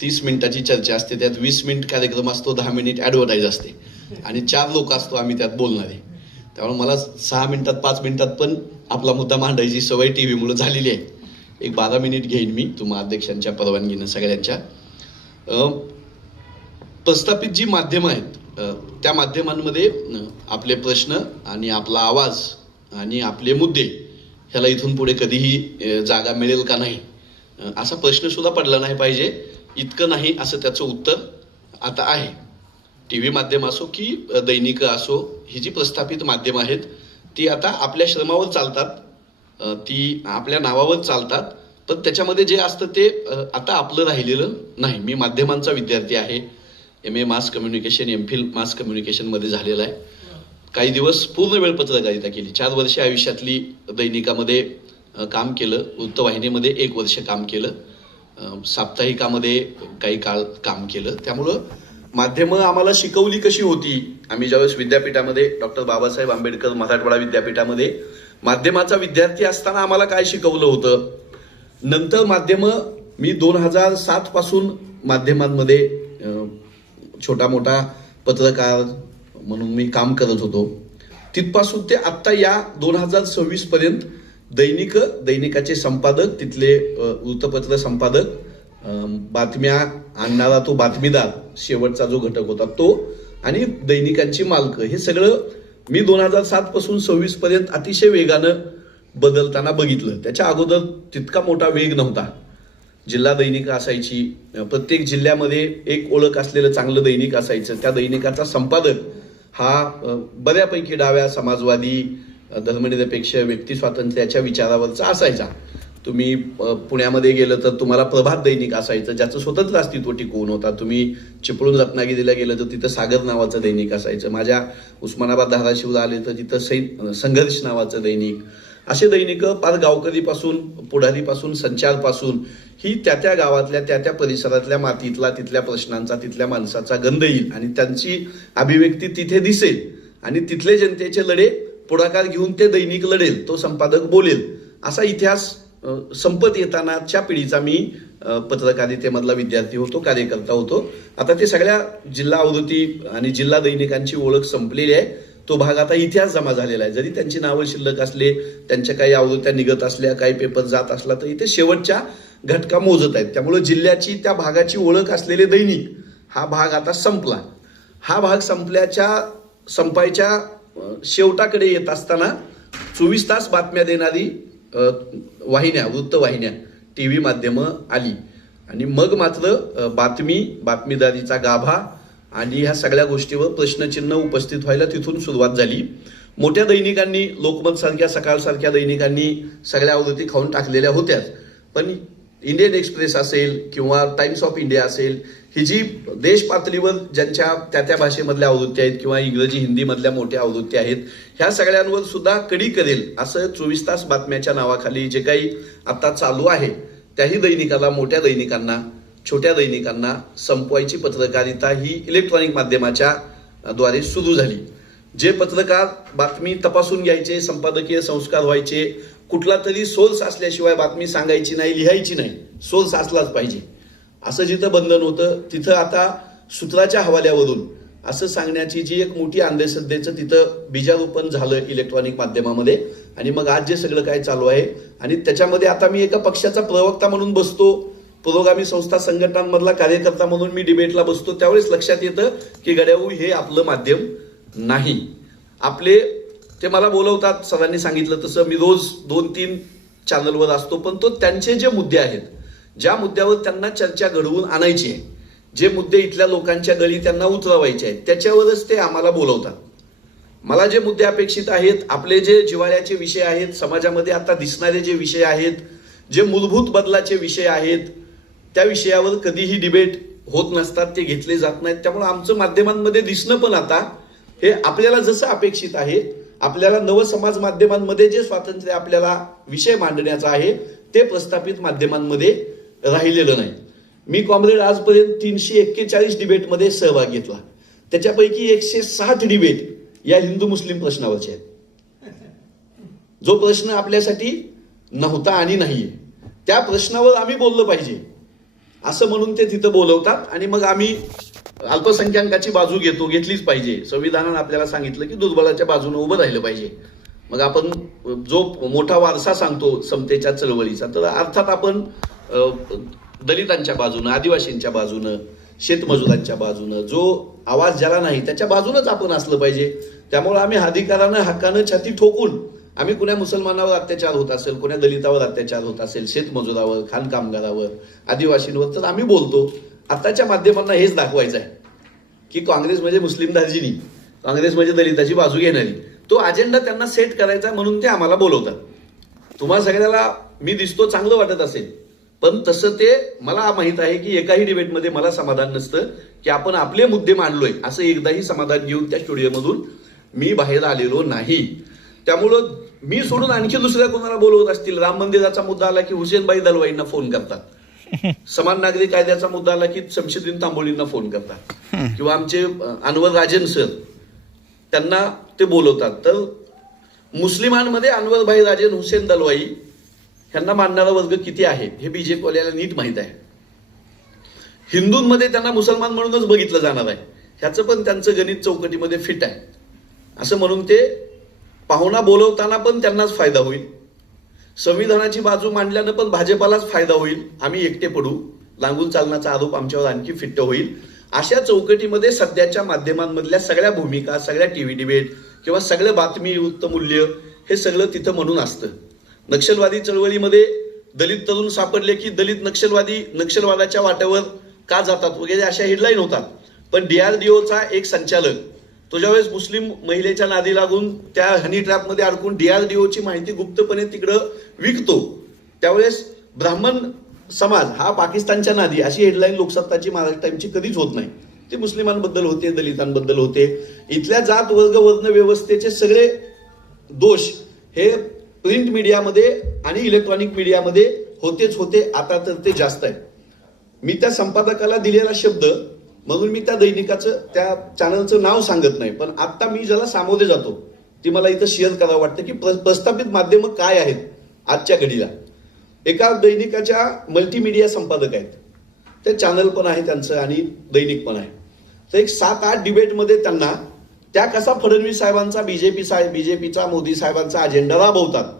30 मिनिटाची चर्चा असते, त्यात 20 मिनिट कार्यक्रम असतो, 10 मिनिट ॲडव्हर्टाईज असते आणि 4 लोक असतो आम्ही त्यात बोलणारे. त्यामुळे मला 6 मिनिटात 5 मिनिटात पण आपला मुद्दा मांडायची सवय टी व्हीमुळे झालेली आहे. एक 12 मिनिट घेईन मी तुम्हा अध्यक्षांच्या परवानगीनं सगळ्यांच्या. प्रस्थापित जी माध्यमं आहेत त्या माध्यमांमध्ये आपले प्रश्न आणि आपला आवाज आणि आपले मुद्दे ह्याला इथून पुढे कधीही जागा मिळेल का नाही असा प्रश्न सुद्धा पडला नाही पाहिजे. इतकं नाही असं त्याचं उत्तर आता आहे. टी व्ही माध्यम असो की दैनिक असो, ही जी प्रस्थापित माध्यमं आहेत ती आता आपल्या श्रमावर चालतात, ती आपल्या नावावर चालतात, पण त्याच्यामध्ये जे असतं ते आता आपलं राहिलेलं नाही. मी माध्यमांचा विद्यार्थी आहे, MA मास कम्युनिकेशन, MPhil मास कम्युनिकेशनमध्ये झालेला आहे. काही दिवस पूर्ण वेळ पत्रकारिता केली. 4 वर्षे आयुष्यातली दैनिकामध्ये काम केलं, वृत्तवाहिनीमध्ये 1 वर्ष काम केलं, साप्ताहिकामध्ये काही काळ काम केलं. त्यामुळं माध्यमं आम्हाला शिकवली कशी होती. आम्ही ज्यावेळेस विद्यापीठामध्ये डॉक्टर बाबासाहेब आंबेडकर मराठवाडा विद्यापीठामध्ये माध्यमाचा विद्यार्थी असताना आम्हाला काय शिकवलं होतं. नंतर माध्यमं मी 2007 पासून माध्यमांमध्ये छोटा मोठा पत्रकार म्हणून मी काम करत होतो. तिथपासून ते आत्ता या 2026 पर्यंत दैनिकाचे संपादक, तिथले वृत्तपत्र संपादक, बातम्या आणणारा तो बातमीदार, शेवटचा जो घटक होता तो, आणि दैनिकांची मालकं, हे सगळं मी 2007 पासून 26 पर्यंत अतिशय वेगानं बदलताना बघितलं. त्याच्या अगोदर तितका मोठा वेग नव्हता. जिल्हा दैनिक असायची, प्रत्येक जिल्ह्यामध्ये एक ओळख असलेलं चांगलं दैनिक असायचं. त्या दैनिकाचा संपादक हा बऱ्यापैकी डाव्या, समाजवादी, धर्मनिरपेक्ष, व्यक्ती स्वातंत्र्याच्या विचारावरचा असायचा. तुम्ही पुण्यामध्ये गेलं तर तुम्हाला प्रभात दैनिक असायचं, ज्याचं स्वतंत्र अस्तित्व टिकवून होता. तुम्ही चिपळूण रत्नागिरीला गेलं तर तिथं सागर नावाचं दैनिक असायचं. माझ्या उस्मानाबाद धाराशिवला आले तर तिथं संघर्ष नावाचं दैनिक. असे दैनिक पार गावकरीपासून, पुढारीपासून, संचारपासून ही त्या गावातल्या त्या परिसरातल्या मातीतला, तिथल्या प्रश्नांचा, तिथल्या माणसाचा गंध येईल आणि त्यांची अभिव्यक्ती तिथे दिसेल आणि तिथले जनतेचे लढे पुढाकार घेऊन ते दैनिक लढेल, तो संपादक बोलेल, असा इतिहास संपत येतानाच्या पिढीचा मी पत्रकारितेमधला विद्यार्थी होतो, कार्यकर्ता होतो. आता ते सगळ्या जिल्हा आवृत्ती आणि जिल्हा दैनिकांची ओळख संपलेली आहे. तो भाग आता इतिहास जमा झालेला आहे. जरी त्यांची नावं शिल्लक असले, त्यांच्या काही आवृत्त्या निघत असल्या, काही पेपर जात असला, तरी ते शेवटच्या घटका मोजत आहेत. त्यामुळे जिल्ह्याची, त्या भागाची ओळख असलेले दैनिक हा भाग आता संपला. हा भाग संपायच्या शेवटाकडे येत असताना 24 तास बातम्या देणारी वाहिन्या, वृत्तवाहिन्या, टी व्ही माध्यमं आली आणि मग मात्र बातमीदारीचा गाभा आणि ह्या सगळ्या गोष्टीवर प्रश्नचिन्ह उपस्थित व्हायला तिथून सुरुवात झाली. मोठ्या दैनिकांनी, लोकमत सारख्या, सकाळ सारख्या दैनिकांनी सगळ्या आवृत्ती खाऊन टाकलेल्या होत्याच, पण इंडियन एक्सप्रेस असेल किंवा टाइम्स ऑफ इंडिया असेल, ही जी देश पातळीवर ज्यांच्या त्या भाषेमधल्या आवृत्त्या आहेत किंवा इंग्रजी, हिंदीमधल्या मोठ्या आवृत्त्या आहेत, ह्या सगळ्यांवर सुद्धा कडी करेल असं 24 तास बातम्याच्या नावाखाली जे काही आता चालू आहे, त्याही दैनिकाला, मोठ्या दैनिकांना, छोट्या दैनिकांना संपवायची पत्रकारिता ही इलेक्ट्रॉनिक माध्यमाच्या द्वारे सुरू झाली. जे पत्रकार बातमी तपासून घ्यायचे, संपादकीय संस्कार व्हायचे, कुठला तरी सोर्स असल्याशिवाय बातमी सांगायची नाही, लिहायची नाही, सोर्स असलाच पाहिजे असं जिथं बंधन होतं, तिथं आता सूत्राच्या हवाल्यावरून असं सांगण्याची जी एक मोठी अंधश्रद्धेचं तिथं बीजारोपण झालं इलेक्ट्रॉनिक माध्यमामध्ये. आणि मग आज जे सगळं काय चालू आहे, आणि त्याच्यामध्ये आता मी एका पक्षाचा प्रवक्ता म्हणून बसतो, पुरोगामी संस्था संघटनांमधला कार्यकर्ता म्हणून मी डिबेटला बसतो, त्यावेळेस लक्षात येतं की गड्याऊ हे आपलं माध्यम नाही. ते मला बोलवतात, सरांनी सांगितलं तसं मी रोज 2-3 चॅनलवर असतो, पण तो त्यांचे जे मुद्दे आहेत, ज्या मुद्द्यावर त्यांना चर्चा घडवून आणायची आहे, जे मुद्दे इथल्या लोकांच्या गळी त्यांना उतरवायचे आहेत, त्याच्यावरच ते आम्हाला बोलवतात. मला जे मुद्दे अपेक्षित आहेत, आपले जे जिव्हाळ्याचे विषय आहेत, समाजामध्ये आता दिसणारे जे विषय आहेत, जे मूलभूत बदलाचे विषय आहेत, त्या विषयावर कधीही डिबेट होत नसतात, ते घेतले जात नाहीत. त्यामुळे आमचं माध्यमांमध्ये दिसणं पण आता हे आपल्याला जसं अपेक्षित आहे, आपल्याला नवसमाज माध्यमांमध्ये जे स्वातंत्र्य आपल्याला विषय मांडण्याचा आहे, ते प्रस्थापित माध्यमांमध्ये राहिलेलं नाही. मी कॉम्रेड आजपर्यंत 341 डिबेटमध्ये सहभाग घेतला, त्याच्यापैकी 160 डिबेट या हिंदू मुस्लिम प्रश्नावरचे आहेत. जो प्रश्न आपल्यासाठी नव्हता आणि नाहीये, त्या प्रश्नावर आम्ही बोललं पाहिजे. असं म्हणून ते तिथं बोलवतात आणि मग आम्ही अल्पसंख्याकाची बाजू घेतलीच पाहिजे. संविधानानं आपल्याला सांगितलं की दुर्बलाच्या बाजूने उभं राहिलं पाहिजे. मग आपण जो मोठा वारसा सांगतो समतेच्या चळवळीचा, तर अर्थात आपण दलितांच्या बाजूनं, आदिवासींच्या बाजूनं, शेतमजुरांच्या बाजूनं, जो आवाज ज्याला नाही त्याच्या बाजूनच आपण असलं पाहिजे. त्यामुळे आम्ही अधिकारानं हक्कानं छाती ठोकून आम्ही कुण्या मुसलमानावर अत्याचार होत असेल, कुण्या दलितावर अत्याचार होत असेल, शेतमजुरावर, खाण कामगारावर, आदिवासींवर, तर आम्ही बोलतो. आताच्या माध्यमांना हेच दाखवायचं आहे की काँग्रेस म्हणजे मुस्लिम दार्जिनी, काँग्रेस म्हणजे दलिताची बाजू घेणारी. तो अजेंडा त्यांना सेट करायचा म्हणून ते आम्हाला बोलवतात. तुम्हाला सगळ्याला मी दिसतो चांगलं वाटत असेल, पण तसं ते मला माहित आहे की एकाही डिबेटमध्ये मला समाधान नसतं की आपण आपले मुद्दे मांडलोय असं एकदाही समाधान घेऊन त्या स्टुडिओमधून मी बाहेर आलेलो नाही. त्यामुळं मी सोडून आणखी दुसऱ्या कोणाला बोलवत असतील, राम मंदिराचा मुद्दा आला की हुसेनबाई दलवाईंना फोन करतात, समान नागरी कायद्याचा मुद्दा आला की शमशेद्दीन तांबोळींना फोन करतात, किंवा आमचे अनवर राजन सर त्यांना ते बोलवतात. तर मुस्लिमांमध्ये अनवरभाई राजन, हुसेन दलवाई ह्यांना मानणारा वर्ग किती आहे हे बीजेपी वाल्याला नीट माहित आहे. हिंदूंमध्ये त्यांना मुसलमान म्हणूनच बघितलं जाणार आहे, ह्याचं पण त्यांचं गणित चौकटीमध्ये फिट आहे. असं म्हणून ते पाहुणा बोलवताना पण त्यांनाच फायदा होईल, संविधानाची बाजू मांडल्यानं पण भाजपालाच फायदा होईल, आम्ही एकटे पडू, लागून चालण्याचा आरोप आमच्यावर आणखी फिट्ट होईल. अशा चौकटीमध्ये सध्याच्या माध्यमांमधल्या सगळ्या भूमिका, सगळ्या टीव्ही डिबेट किंवा सगळं बातमी, वृत्तमूल्य हे सगळं तिथं म्हणून असतं. नक्षलवादी चळवळीमध्ये दलित तरुण सापडले की दलित नक्षलवादी नक्षलवादाच्या वाटेवर का जातात वगैरे अशा हेडलाईन होतात. पण DRDOचा एक संचालक तो ज्यावेळेस मुस्लिम महिलेच्या नादी लागून त्या हनी ट्रॅपमध्ये अडकून DRDOची माहिती गुप्तपणे तिकडं विकतो, त्यावेळेस ब्राह्मण समाज हा पाकिस्तानच्या नादी अशी हेडलाईन लोकसत्ताची, महाराष्ट्र टाइमची कधीच होत नाही. ते मुस्लिमांबद्दल होते, दलितांबद्दल होते. इथल्या जात वर्ग वर्ण व्यवस्थेचे सगळे दोष हे प्रिंट मीडियामध्ये आणि इलेक्ट्रॉनिक मीडियामध्ये होतेच होते, आता तर ते जास्त आहे. मी त्या संपादकाला दिलेला शब्द म्हणून मी त्या दैनिकाचं, त्या चॅनलचं नाव सांगत नाही, पण आता मी ज्याला सामोरे जातो ती मला इथं शेअर करावं वाटतं की प्रस्थापित माध्यमं काय आहेत आजच्या घडीला. एका दैनिकाच्या मल्टीमीडिया संपादक आहेत, ते चॅनल पण आहे त्यांचं आणि दैनिक पण आहे. तर एक 7-8 डिबेटमध्ये त्यांना त्या कसा फडणवीस साहेबांचा बीजेपीचा मोदी साहेबांचा अजेंडा राबवतात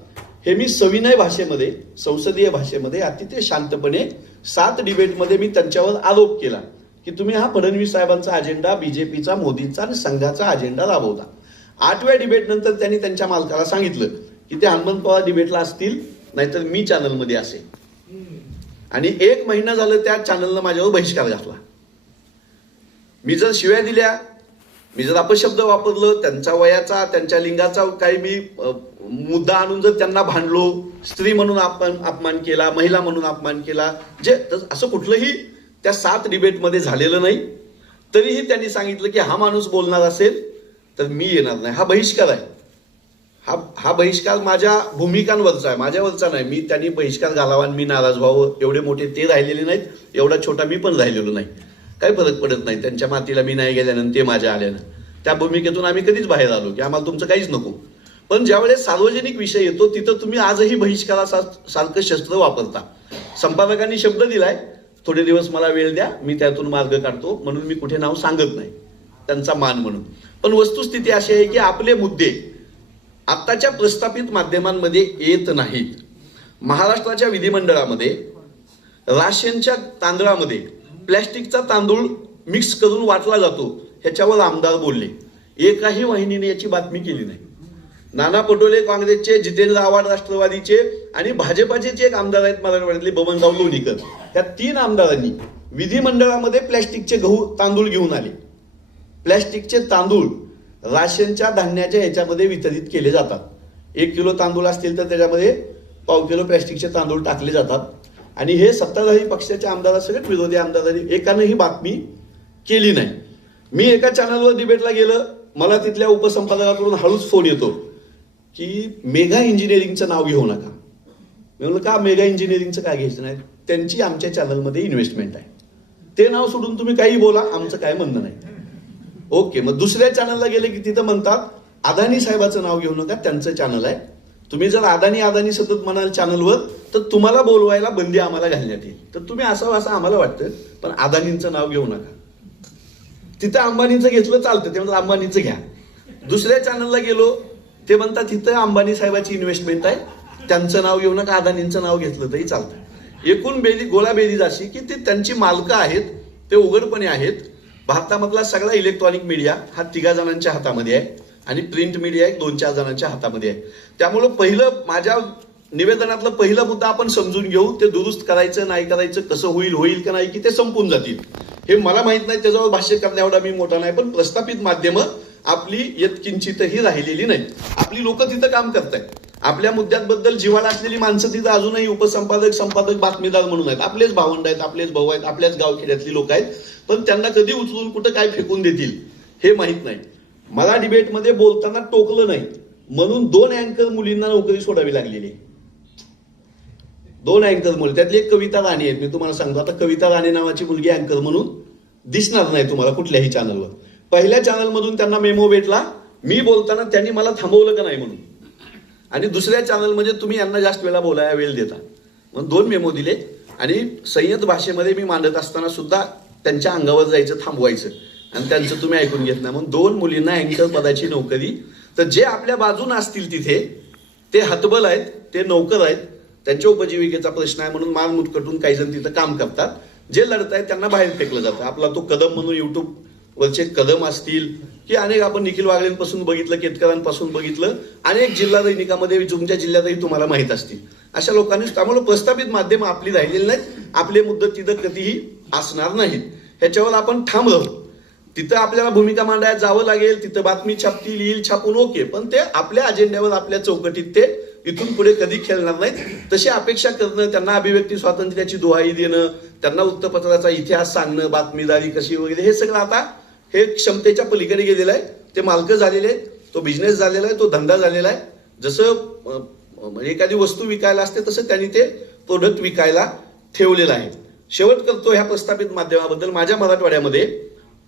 हे मी सविनय भाषेमध्ये, संसदीय भाषेमध्ये अतिशय शांतपणे 7 डिबेटमध्ये मी त्यांच्यावर आरोप केला की तुम्ही हा फडणवीस साहेबांचा अजेंडा, बीजेपीचा, मोदीचा आणि संघाचा अजेंडा राबवता. 8व्या डिबेट नंतर त्यांनी त्यांच्या मालकाला सांगितलं की ते हनुमंत पवार डिबेटला असतील, नाहीतर मी चॅनलमध्ये असेल. आणि 1 महिना झालं त्या चॅनलनं माझ्यावर बहिष्कार घातला. मी जर शिव्या दिल्या, मी जर अपशब्द वापरलं, त्यांच्या वयाचा, त्यांच्या लिंगाचा काही मी मुद्दा आणून जर त्यांना भांडलो, स्त्री म्हणून अपमान केला, महिला म्हणून अपमान केला, जे असं कुठलंही त्या 7 डिबेटमध्ये झालेलं नाही, तरीही त्यांनी सांगितलं की हा माणूस बोलणार असेल तर मी येणार नाही. हा बहिष्कार आहे. हा बहिष्कार माझ्या भूमिकांवरचा आहे, माझ्यावरचा नाही. मी त्यांनी बहिष्कार घालावा आणि मी नाराज व्हावं, एवढे मोठे ते राहिलेले नाहीत, एवढा छोटा मी पण राहिलेलो नाही. काही फरक पडत नाही. त्यांच्या मातीला मी नाही गेल्यानं, ते माझ्या आल्यानं, त्या भूमिकेतून आम्ही कधीच बाहेर आलो की आम्हाला तुमचं काहीच नको. पण ज्यावेळेस सार्वजनिक विषय येतो तिथं तुम्ही आजही बहिष्कारासारखं शस्त्र वापरता. संपादकांनी शब्द दिलाय, थोडे दिवस मला वेळ द्या, मी त्यातून मार्ग काढतो, म्हणून मी कुठे नाव सांगत नाही, त्यांचा मान म्हणून. पण वस्तुस्थिती अशी आहे की आपले मुद्दे आत्ताच्या प्रस्थापित माध्यमांमध्ये येत नाहीत. महाराष्ट्राच्या विधिमंडळामध्ये राशनच्या तांदळामध्ये प्लॅस्टिकचा तांदूळ मिक्स करून वाटला जातो, ह्याच्यावर आमदार बोलले. एकाही वाहिनीने याची बातमी केली नाही. नाना पटोले काँग्रेसचे, जितेंद्र आव्हाड राष्ट्रवादीचे आणि भाजपाचे जे एक आमदार आहेत मराठवाड्यातले, बबनराव लोणीकर, या 3 आमदारांनी विधिमंडळामध्ये प्लॅस्टिकचे तांदूळ घेऊन आले. प्लॅस्टिकचे तांदूळ राशनच्या धान्याच्या ह्याच्यामध्ये वितरित केले जातात. 1 किलो तांदूळ असतील तर त्याच्यामध्ये पाव किलो प्लॅस्टिकचे तांदूळ टाकले जातात. आणि हे सत्ताधारी पक्षाच्या आमदारासकट विरोधी आमदारांनी एकानंही बातमी केली नाही. मी एका चॅनलवर डिबेटला गेलं, मला तिथल्या उपसंपादकाकडून हळूच फोन येतो की मेगा इंजिनिअरिंगचं नाव घेऊ नका. मी म्हणलं का मेगा इंजिनिअरिंगचं काय घ्यायचं नाही, त्यांची आमच्या चॅनलमध्ये इन्व्हेस्टमेंट आहे, ते नाव सोडून तुम्ही काही बोला, आमचं काय म्हणणं नाही. ओके, मग दुसऱ्या चॅनलला गेले की तिथं म्हणतात अदानी साहेबाचं नाव घेऊ नका, त्यांचं चॅनल आहे, तुम्ही जर अदानी सतत म्हणाल चॅनलवर तर तुम्हाला बोलवायला बंदी आम्हाला घालण्यात येईल. तर तुम्ही असं आम्हाला वाटतं, पण अदानींचं नाव घेऊ नका. तिथं अंबानीचं घेतलं चालतं, ते म्हणतात अंबानीचं घ्या. दुसऱ्या चॅनलला गेलो, ते म्हणतात तिथं अंबानी साहेबाची इन्व्हेस्टमेंट आहे, त्यांचं नाव घेऊ नका, अदानींचं नाव घेतलं तरी चालतं. एकूण गोळाबेरीज अशी की ते त्यांची मालकं आहेत, ते उघडपणे आहेत. भारतामधला सगळा इलेक्ट्रॉनिक मीडिया हा 3 जणांच्या हातामध्ये आहे आणि प्रिंट मीडिया एक 2-4 जणांच्या हातामध्ये आहे. त्यामुळं पहिलं माझ्या निवेदनातला पहिला मुद्दा आपण समजून घेऊ, ते दुरुस्त करायचं नाही करायचं, कसं होईल का नाही, की ते संपून जातील हे मला माहित नाही, त्याच्यावर भाष्य करण्याएवढा मी मोठा नाही. पण प्रस्थापित माध्यमं आपली यत्किंचितही राहिलेली नाही. आपली लोक तिथं काम करतायत. आपल्या मुद्द्यांबद्दल जिव्हाळा असलेली माणसं तिथं अजूनही उपसंपादक, संपादक, बातमीदार म्हणून आहेत. आपलेच भावंड आहेत, आपलेच भाऊ आहेत, आपल्याच गावखेड्यातली लोक आहेत. पण त्यांना कधी उचलून कुठं काय फेकून देतील हे माहित नाही. मला डिबेटमध्ये बोलताना टोकलं नाही म्हणून 2 अँकर मुलींना नोकरी सोडावी लागलेली. 2 अँकर मुली, त्यातली एक कविता राणे आहेत. मी तुम्हाला सांगतो, आता कविता राणे नावाची मुलगी अँकर म्हणून दिसणार नाही तुम्हाला कुठल्याही चॅनलवर. पहिल्या चॅनलमधून त्यांना मेमो भेटला, मी बोलताना त्यांनी मला थांबवलं का नाही म्हणून. आणि दुसऱ्या चॅनल म्हणजे तुम्ही यांना जास्त वेळा बोलायला वेळ देता म्हणून 2 मेमो दिले. आणि संयत भाषेमध्ये मी मांडत असताना सुद्धा त्यांच्या अंगावर जायचं, थांबवायचं, आणि त्यांचं तुम्ही ऐकून घेत नाही म्हणून 2 मुलींना अँकर पदाची नोकरी. तर जे आपल्या बाजून असतील तिथे ते हतबल आहेत, ते नौकर आहेत, त्यांच्या उपजीविकेचा प्रश्न आहे म्हणून मान मुटकटून काही जण तिथं काम करतात. जे लढतायत त्यांना बाहेर फेकलं जातं. आपला तो कदम म्हणून युट्यूबवरचे कदम असतील की अनेक आपण निखिल वागळेंपासून बघितलं, केतकरांपासून बघितलं, अनेक जिल्हा दैनिकामध्ये तुमच्या जिल्ह्यातही तुम्हाला माहीत असतील अशा लोकांनी. त्यामुळे प्रस्थापित माध्यमं आपली राहिलेली नाहीत, आपले मुद्दे तिथं कधीही असणार नाहीत. ह्याच्यावर आपण ठाम राहू. तिथं आपल्याला भूमिका मांडायला जावं लागेल, तिथं बातमी छापतील, येईल छापून, ओके, पण ते आपल्या अजेंड्यावर, आपल्या चौकटीत ते इथून पुढे कधी खेळणार नाहीत. तशी अपेक्षा करणं, त्यांना अभिव्यक्ती स्वातंत्र्याची दुहाई देणं, त्यांना वृत्तपत्राचा इतिहास सांगणं, बातमीदारी कशी वगैरे, हे सगळं आता हे क्षमतेच्या पलीकडे गेलेलं आहे. ते मालकं झालेले आहेत, तो बिझनेस झालेला आहे, तो धंदा झालेला आहे. जसं एखादी वस्तू विकायला असते तसं त्यांनी ते प्रोडक्ट विकायला ठेवलेलं आहे. शेवट करतो ह्या प्रस्थापित माध्यमाबद्दल. माझ्या मराठवाड्यामध्ये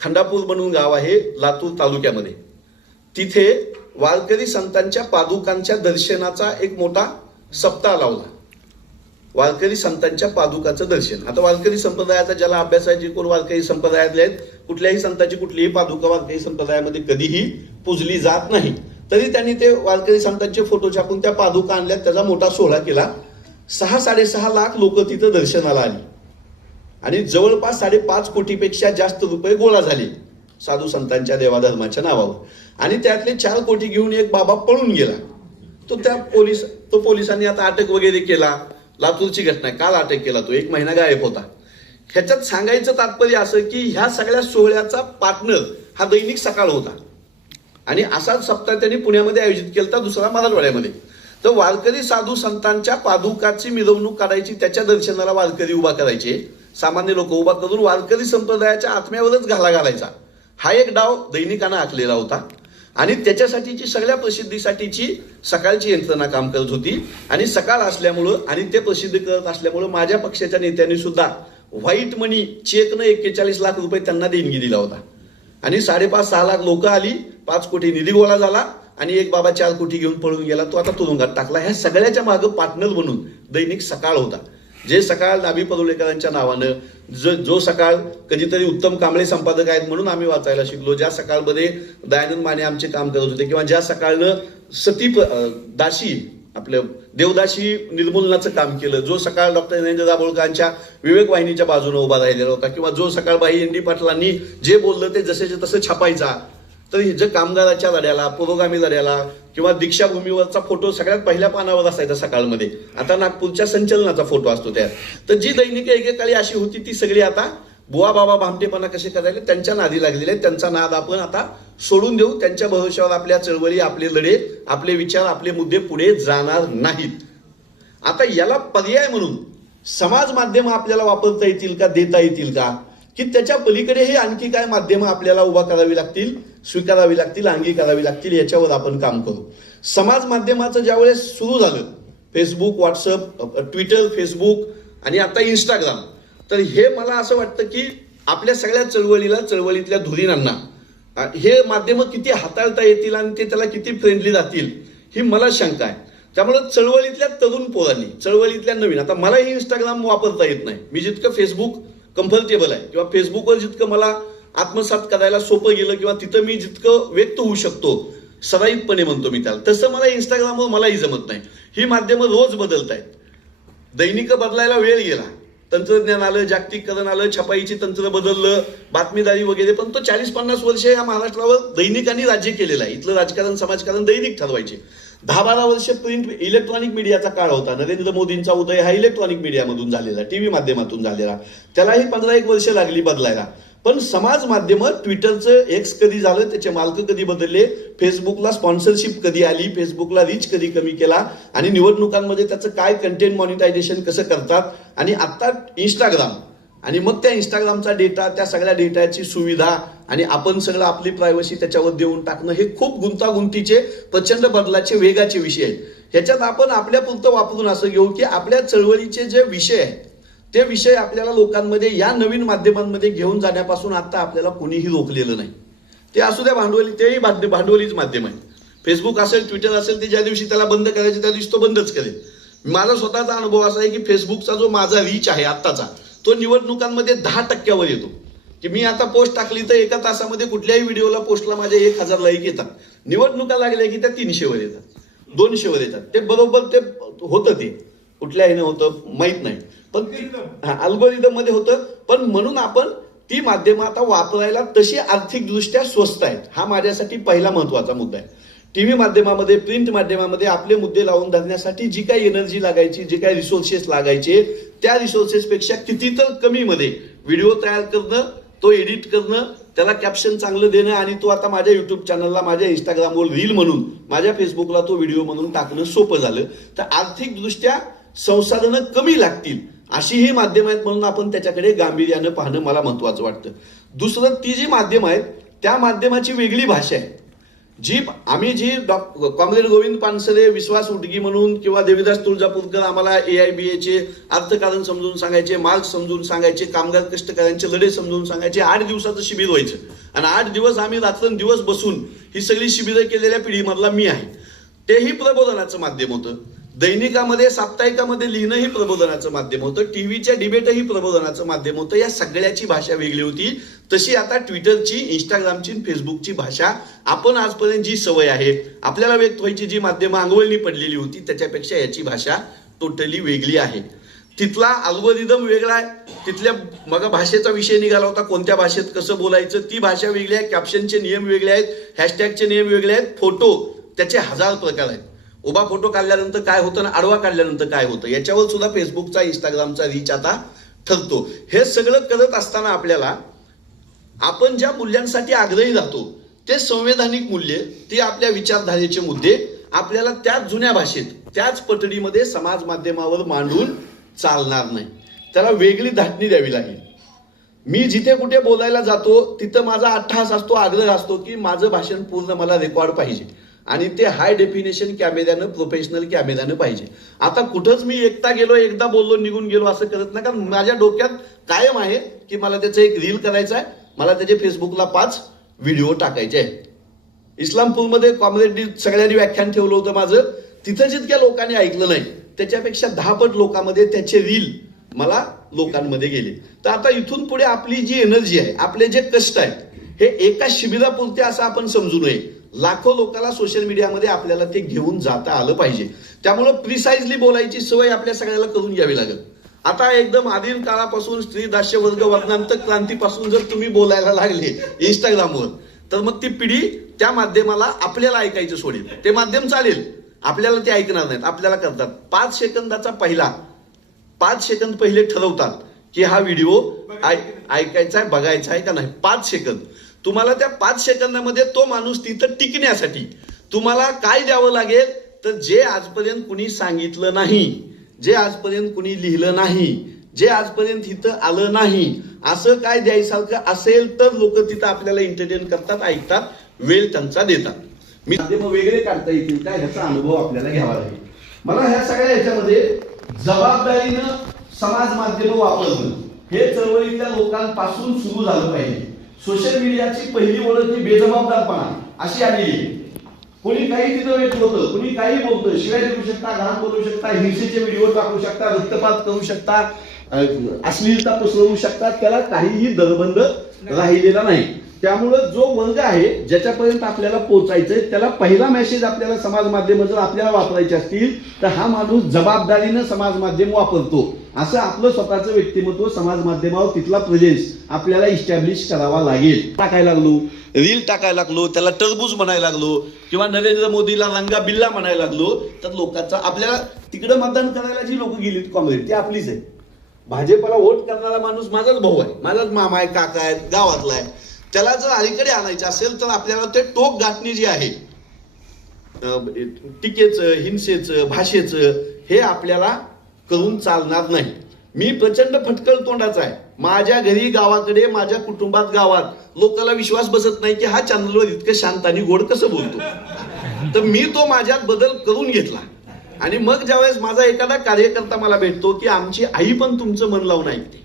खंडापूर म्हणून गाव आहे लातूर तालुक्यामध्ये. तिथे वारकरी संतांच्या पादुकांच्या दर्शनाचा एक मोठा सप्ताह लावला. वारकरी संतांच्या पादुकाचं दर्शन. आता वारकरी संप्रदायाचा ज्याला अभ्यास आहे, जे कोण वारकरी संप्रदायातले आहेत, कुठल्याही संतांची कुठलीही पादुका वारकरी संप्रदायामध्ये कधीही पूजली जात नाही. तरी त्यांनी ते वारकरी संतांचे फोटो छापून त्या पादुका आणल्यात, त्याचा मोठा सोहळा केला. 6-6.5 लाख लोक तिथं दर्शनाला आली आणि जवळपास 5.5 कोटीपेक्षा जास्त रुपये गोळा झाले साधू संतांच्या देवाधर्माच्या नावावर. आणि त्यातले 4 कोटी घेऊन एक बाबा पळून गेला. तो पोलिसांनी आता अटक वगैरे केला. लातूरची घटना आहे, काल अटक केला तो, 1 महिना गायब होता. ह्याच्यात सांगायचं तात्पर्य असं की ह्या सगळ्या सोहळ्याचा पार्टनर हा दैनिक सकाळ होता. आणि असाच सप्ताह त्यांनी पुण्यामध्ये आयोजित केला, दुसरा मराठवाड्यामध्ये. तर वारकरी साधू संतांच्या पादुकाची मिरवणूक काढायची, त्याच्या दर्शनाला वारकरी उभा करायचे, सामान्य लोक उभा करून वारकरी संप्रदायाच्या आत्म्यावरच घाला घालायचा, हा एक डाव दैनिकानं आखलेला होता. आणि त्याच्यासाठीची सगळ्या प्रसिद्धीसाठीची सकाळची यंत्रणा काम करत होती. आणि सकाळ असल्यामुळं आणि ते प्रसिद्ध करत असल्यामुळं माझ्या पक्षाच्या नेत्यांनी सुद्धा व्हाईट मनी चेकनं 41 लाख रुपये त्यांना देणगी दिला होता. आणि 5.5-6 लाख लोक आली, 5 कोटी निधी गोळा झाला आणि एक बाबा 4 कोटी घेऊन पळून गेला, तो आता तुरुंगात टाकला. ह्या सगळ्याच्या मागं पार्टनर म्हणून दैनिक सकाळ होता. जे सकाळ नाभी परुळेकरांच्या नावानं, जो सकाळ कधीतरी उत्तम कांबळे संपादक आहेत म्हणून आम्ही वाचायला शिकलो, ज्या सकाळमध्ये दयानंद माने आमचे काम करत होते, किंवा ज्या सकाळनं सती दासी आपलं देवदाशी निर्मूलनाचं काम केलं, जो सकाळ डॉक्टर नरेंद्र दाभोळकरांच्या विवेक वाहिनीच्या बाजूने उभा राहिलेला होता, किंवा जो सकाळ बाई एन डी पाटलांनी जे बोललं ते जसेचे तसं छापायचा. तर जे कामगाराच्या लढ्याला, पुरोगामी लढ्याला किंवा दीक्षाभूमीवरचा फोटो सगळ्यात पहिल्या पानावर असायचा सकाळमध्ये. आता नागपूरच्या संचलनाचा फोटो असतो त्यात. तर जी दैनिके एकेकाळी अशी होती ती सगळी आता बुवा बाबा भामटेपणा कसे करायले त्यांच्या नादी लागलेले. त्यांचा नाद आपण आता सोडून देऊ. त्यांच्या भरोश्यावर आपल्या चळवळी, आपले लढे, आपले विचार, आपले मुद्दे पुढे जाणार नाहीत. आता याला पर्याय म्हणून समाज माध्यम आपल्याला वापरता येतील का, देता येतील का, की त्याच्या पलीकडे हे आणखी काय माध्यमं आपल्याला उभा करावी लागतील, स्वीकारावी लागतील, अंगीकारावी लागतील, याच्यावर आपण काम करू. समाज माध्यमाचं ज्यावेळेस सुरू झालं, फेसबुक, व्हॉट्सअप, ट्विटर, फेसबुक आणि आता इंस्टाग्राम, तर हे मला असं वाटतं की आपल्या सगळ्या चळवळीतल्या धुरीणांना हे माध्यमं किती हाताळता येतील आणि ते त्याला किती फ्रेंडली राहतील ही मला शंका आहे. त्यामुळे चळवळीतल्या तरुण पोरांनी, चळवळीतल्या नवीन, आता मलाही इंस्टाग्राम वापरता येत नाही, मी जितकं फेसबुक कम्फर्टेबल आहे किंवा फेसबुकवर जितकं मला आत्मसात करायला सोपं गेलं किंवा तिथं मी जितकं व्यक्त होऊ शकतो सराईतपणे म्हणतो मी त्याला, तसं मला इंस्टाग्रामवर मलाही जमत नाही. ही माध्यमं रोज बदलत आहेत, दैनिक बदलायला वेळ गेला, तंत्रज्ञान आलं, जागतिकीकरण आलं, छपाईची तंत्र बदललं, बातमीदारी वगैरे, पण तो 40-50 वर्ष या महाराष्ट्रावर दैनिकांनी राज्य केलेलं आहे. इथलं राजकारण समाजकारण दैनिक ठरवायचे. 10-12 वर्ष प्रिंट इलेक्ट्रॉनिक मीडियाचा काळ होता. नरेंद्र मोदींचा उदय हा इलेक्ट्रॉनिक मीडियामधून झालेला, टीव्ही माध्यमातून झालेला, त्यालाही 15-1 वर्ष लागली बदलायला. पण समाज माध्यमं, ट्विटरचं एक्स कधी झालं, त्याचे मालक कधी बदलले, फेसबुकला स्पॉन्सरशिप कधी आली, फेसबुकला रीच कधी कमी केला, आणि निवडणुकांमध्ये त्याचं काय कंटेंट मॉनिटायझेशन कसं करतात, आणि आता इंस्टाग्राम, आणि मग त्या इंस्टाग्रामचा डेटा, त्या सगळ्या डेटाची सुविधा, आणि आपण सगळं आपली प्रायव्हसी त्याच्यावर देऊन टाकणं, हे खूप गुंतागुंतीचे, प्रचंड बदलाचे, वेगाचे विषय आहेत. ह्याच्यात आपण आपल्या पुरतं वापरून असं घेऊ की आपल्या चळवळीचे जे विषय आहेत ते विषय आपल्याला लोकांमध्ये या नवीन माध्यमांमध्ये घेऊन जाण्यापासून आता आपल्याला कोणीही रोखलेलं नाही. ते असू द्या भांडवली, तेही भांडवलीच माध्यम आहे. फेसबुक असेल, ट्विटर असेल, ते ज्या दिवशी त्याला बंद करायचे त्या दिवशी तो बंदच करेल. माझा स्वतःचा अनुभव असा आहे की फेसबुकचा जो माझा रीच आहे आत्ताचा, तो निवडणुकांमध्ये 10% येतो. की मी आता पोस्ट टाकली तर एका तासामध्ये कुठल्याही व्हिडिओला, पोस्टला माझे 1000 लाईक येतात. निवडणुका लागल्या की त्या 300 वर येतात, 200 वर येतात. ते बरोबर ते होतं, ते कुठल्याही होतं माहित नाही, पण अल्गोरिदम मध्ये होतं. पण म्हणून आपण ती माध्यमं आता वापरायला तशी आर्थिकदृष्ट्या स्वस्त आहेत. हा माझ्यासाठी पहिला महत्वाचा मुद्दा आहे. टीव्ही माध्यमामध्ये, प्रिंट माध्यमामध्ये आपले मुद्दे लावून धरण्यासाठी जी काही एनर्जी लागायची, जे काही रिसोर्सेस लागायचे, त्या रिसोर्सेसपेक्षा किती तर कमी मध्ये व्हिडिओ तयार करणं, तो एडिट करणं, त्याला कॅप्शन चांगलं देणं, आणि तो आता माझ्या युट्यूब चॅनलला, माझ्या इंस्टाग्रामवर रील म्हणून, माझ्या फेसबुकला तो व्हिडिओ म्हणून टाकणं सोपं झालं. तर आर्थिकदृष्ट्या संसाधनं कमी लागतील अशी ही माध्यम आहेत, म्हणून आपण त्याच्याकडे गांभीर्यानं पाहणं मला महत्वाचं वाटतं. दुसरं, ती जी माध्यम आहेत त्या माध्यमाची वेगळी भाषा आहे. जी कॉम्रेड गोविंद पानसरे, विश्वास उटगी म्हणून, किंवा देवीदास तुळजापूरकर आम्हाला AIBAचे अर्थकारण समजून सांगायचे, मार्क्स समजून सांगायचे, कामगार कष्टकऱ्यांचे लढे समजून सांगायचे. 8 दिवसाचं शिबिर व्हायचं, आणि 8 दिवस आम्ही रात्रंदिवस बसून ही सगळी शिबिरं केलेल्या पिढीमधला मी आहे. तेही प्रबोधनाचं माध्यम होतं. दैनिकामध्ये, साप्ताहिकामध्ये लिहिणंही प्रबोधनाचं माध्यम होतं. टीव्हीच्या डिबेटही प्रबोधनाचं माध्यम होतं. या सगळ्याची भाषा वेगळी होती. तशी आता ट्विटरची, इंस्टाग्रामची, फेसबुकची भाषा, आपण आजपर्यंत जी सवय आहे आपल्याला व्यक्त व्हायची, जी माध्यमं अंगवळणी पडलेली होती, त्याच्यापेक्षा याची भाषा टोटली वेगळी आहे. तिथला अल्गोरिदम वेगळा आहे. तिथल्या मग भाषेचा विषय निघाला होता, कोणत्या भाषेत कसं बोलायचं, ती भाषा वेगळी आहे. कॅप्शनचे नियम वेगळे आहेत, हॅशटॅगचे नियम वेगळे आहेत. फोटो, त्याचे 1000 प्रकार आहेत. उभा फोटो काढल्यानंतर काय होतं, आणि आडवा काढल्यानंतर काय होतं, याच्यावर सुद्धा फेसबुकचा, इंस्टाग्रामचा रीच आता ठरतो. हे सगळं करत असताना आपल्याला, आपण ज्या मूल्यांसाठी आग्रही राहतो, ते संवैधानिक मूल्य, ते आपल्या विचारधारेचे मुद्दे आपल्याला त्याच जुन्या भाषेत, त्याच पटडीमध्ये समाज माध्यमावर मांडून चालणार नाही. त्याला वेगळी धाटणी द्यावी लागेल. मी जिथे कुठे बोलायला जातो तिथं माझा अट्टहास असतो, आग्रह असतो की माझं भाषण पूर्ण मला रेकॉर्ड पाहिजे, आणि ते हाय डेफिनेशन कॅमेऱ्यानं, प्रोफेशनल कॅमेऱ्यानं पाहिजे. आता कुठंच मी एकटा गेलो, एकदा बोललो, निघून गेलो असं करत नाही. कारण माझ्या डोक्यात कायम आहे की मला त्याचं एक रील करायचं आहे, मला त्याचे फेसबुकला 5 व्हिडिओ टाकायचे आहेत. इस्लामपूरमध्ये कॉम्रेडनी सगळ्यांनी व्याख्यान ठेवलं होतं माझं, तिथं जितक्या लोकांनी ऐकलं नाही त्याच्यापेक्षा 10 पट लोकांमध्ये त्याचे रील मला लोकांमध्ये गेले. तर आता इथून पुढे आपली जी एनर्जी आहे, आपले जे कष्ट आहेत, हे एका शिबिरापुरते असं आपण समजू नये. लाखो लोकांना सोशल मीडियामध्ये आपल्याला ते घेऊन जाता आलं पाहिजे. त्यामुळं प्रिसाइजली बोलायची सवय आपल्या सगळ्याला करून घ्यावी लागेल. आता एकदम आदिम काळापासून, स्त्री दास्य वर्ग वर्णांतक क्रांतीपासून जर तुम्ही बोलायला लागले इंस्टाग्रामवर, तर मग ती पिढी त्या माध्यमाला आपल्याला ऐकायचं सोडेल. ते माध्यम चालेल, आपल्याला ते ऐकणार नाहीत. आपल्याला करतात 5 सेकंदाचा 5 सेकंद पहिले ठरवतात की हा व्हिडिओ ऐकायचा आहे, बघायचा आहे का नाही. 5 सेकंद तुम्हाला, त्या 5 सेकंदामध्ये तो माणूस तिथं टिकण्यासाठी तुम्हाला काय द्यावं लागेल, तर जे आजपर्यंत कुणी सांगितलं नाही, जे आजपर्यंत कुणी लिहिलं नाही, जे आजपर्यंत इथं आलं नाही, असं काय द्यायसारखं असेल तर लोक तिथं आपल्याला एंटरटेन करतात, ऐकतात, वेळ त्यांचा देतात. मी माध्यम वेगळे काढता येतील का, ह्याचा अनुभव आपल्याला घ्यावा लागेल. मला ह्या सगळ्या ह्याच्यामध्ये जबाबदारीनं समाज माध्यम वापरणं हे चळवळीतल्या लोकांपासून सुरू झालं पाहिजे. सोशल मीडियाची पहिली ओळख ही बेजबाबदारपणा अशी आलेली. कोणी काही तिथं वेट होतं, कोणी काही बोलतं, शिवाय देऊ शकता, घाण बोलू शकता, हिंसेचे व्हिडिओ टाकू शकता, रक्तपात करू शकता, अश्लीलता पसरवू शकतात, त्याला काहीही दरबंद राहिलेला नाही. त्यामुळं जो वर्ग आहे ज्याच्यापर्यंत आपल्याला पोहोचायचंय त्याला पहिला मेसेज आपल्याला समाज माध्यम जर आपल्याला वापरायचे असतील तर हा माणूस जबाबदारीनं समाज माध्यम वापरतो असं आपलं स्वतःचं व्यक्तिमत्व समाज माध्यमावर तिथला प्रेझेन्स आपल्याला इस्टॅब्लिश करावा लागेल. टाकायला लागलो, रील टाकायला लागलो, त्याला टरबूज म्हणायला लागलो किंवा नरेंद्र मोदीला रंगा बिल्ला म्हणायला लागलो तर लोकांचा आपल्याला तिकडे मतदान करायला जी लोक गेलीत काँग्रेस ती आपलीच आहे. भाजपला वोट करणारा माणूस माझाच भाऊ आहे, माझाच मामा आहे, काका आहे, गावातला आहे. त्याला जर अलीकडे आणायचं असेल तर आपल्याला ते टोक गाठणी जी आहे टीकेचं, हिंसेचं, भाषेचं हे आपल्याला करून चालणार नाही. मी प्रचंड फटकळ तोंडाचा आहे. माझ्या घरी गावाकडे, माझ्या कुटुंबात गावात लोकांना विश्वास बसत नाही की हा चॅनलवर इतकं शांत आणि गोड कसं बोलतो. तर मी तो माझ्यात बदल करून घेतला आणि मग ज्यावेळेस माझा एखादा कार्यकर्ता मला भेटतो की आमची आई पण तुमचं मन लावून ऐकते.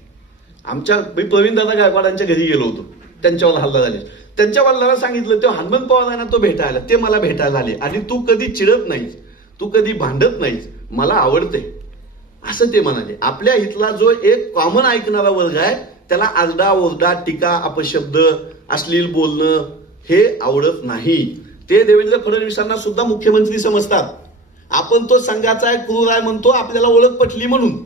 मी प्रवीण दादा गायकवाडांच्या घरी गेलो होतो, त्यांच्यावर हल्ला झाले. त्यांच्या वडिलांना सांगितलं तेव्हा हनुमंत पवारांना तो भेटायला, ते मला भेटायला आले आणि तू कधी चिडत नाहीस, तू कधी भांडत नाहीस, मला आवडते असं ते म्हणाले. आपल्या इथला जो एक कॉमन ऐकणारा वर्ग आहे त्याला आरडा ओरडा, टीका, अपशब्द, अश्लील बोलणं हे आवडत नाही. ते देवेंद्र फडणवीसांना सुद्धा मुख्यमंत्री समजतात. आपण तो संघाचा आहे, क्रूर आहे म्हणतो, आपल्याला ओळख पटली म्हणून.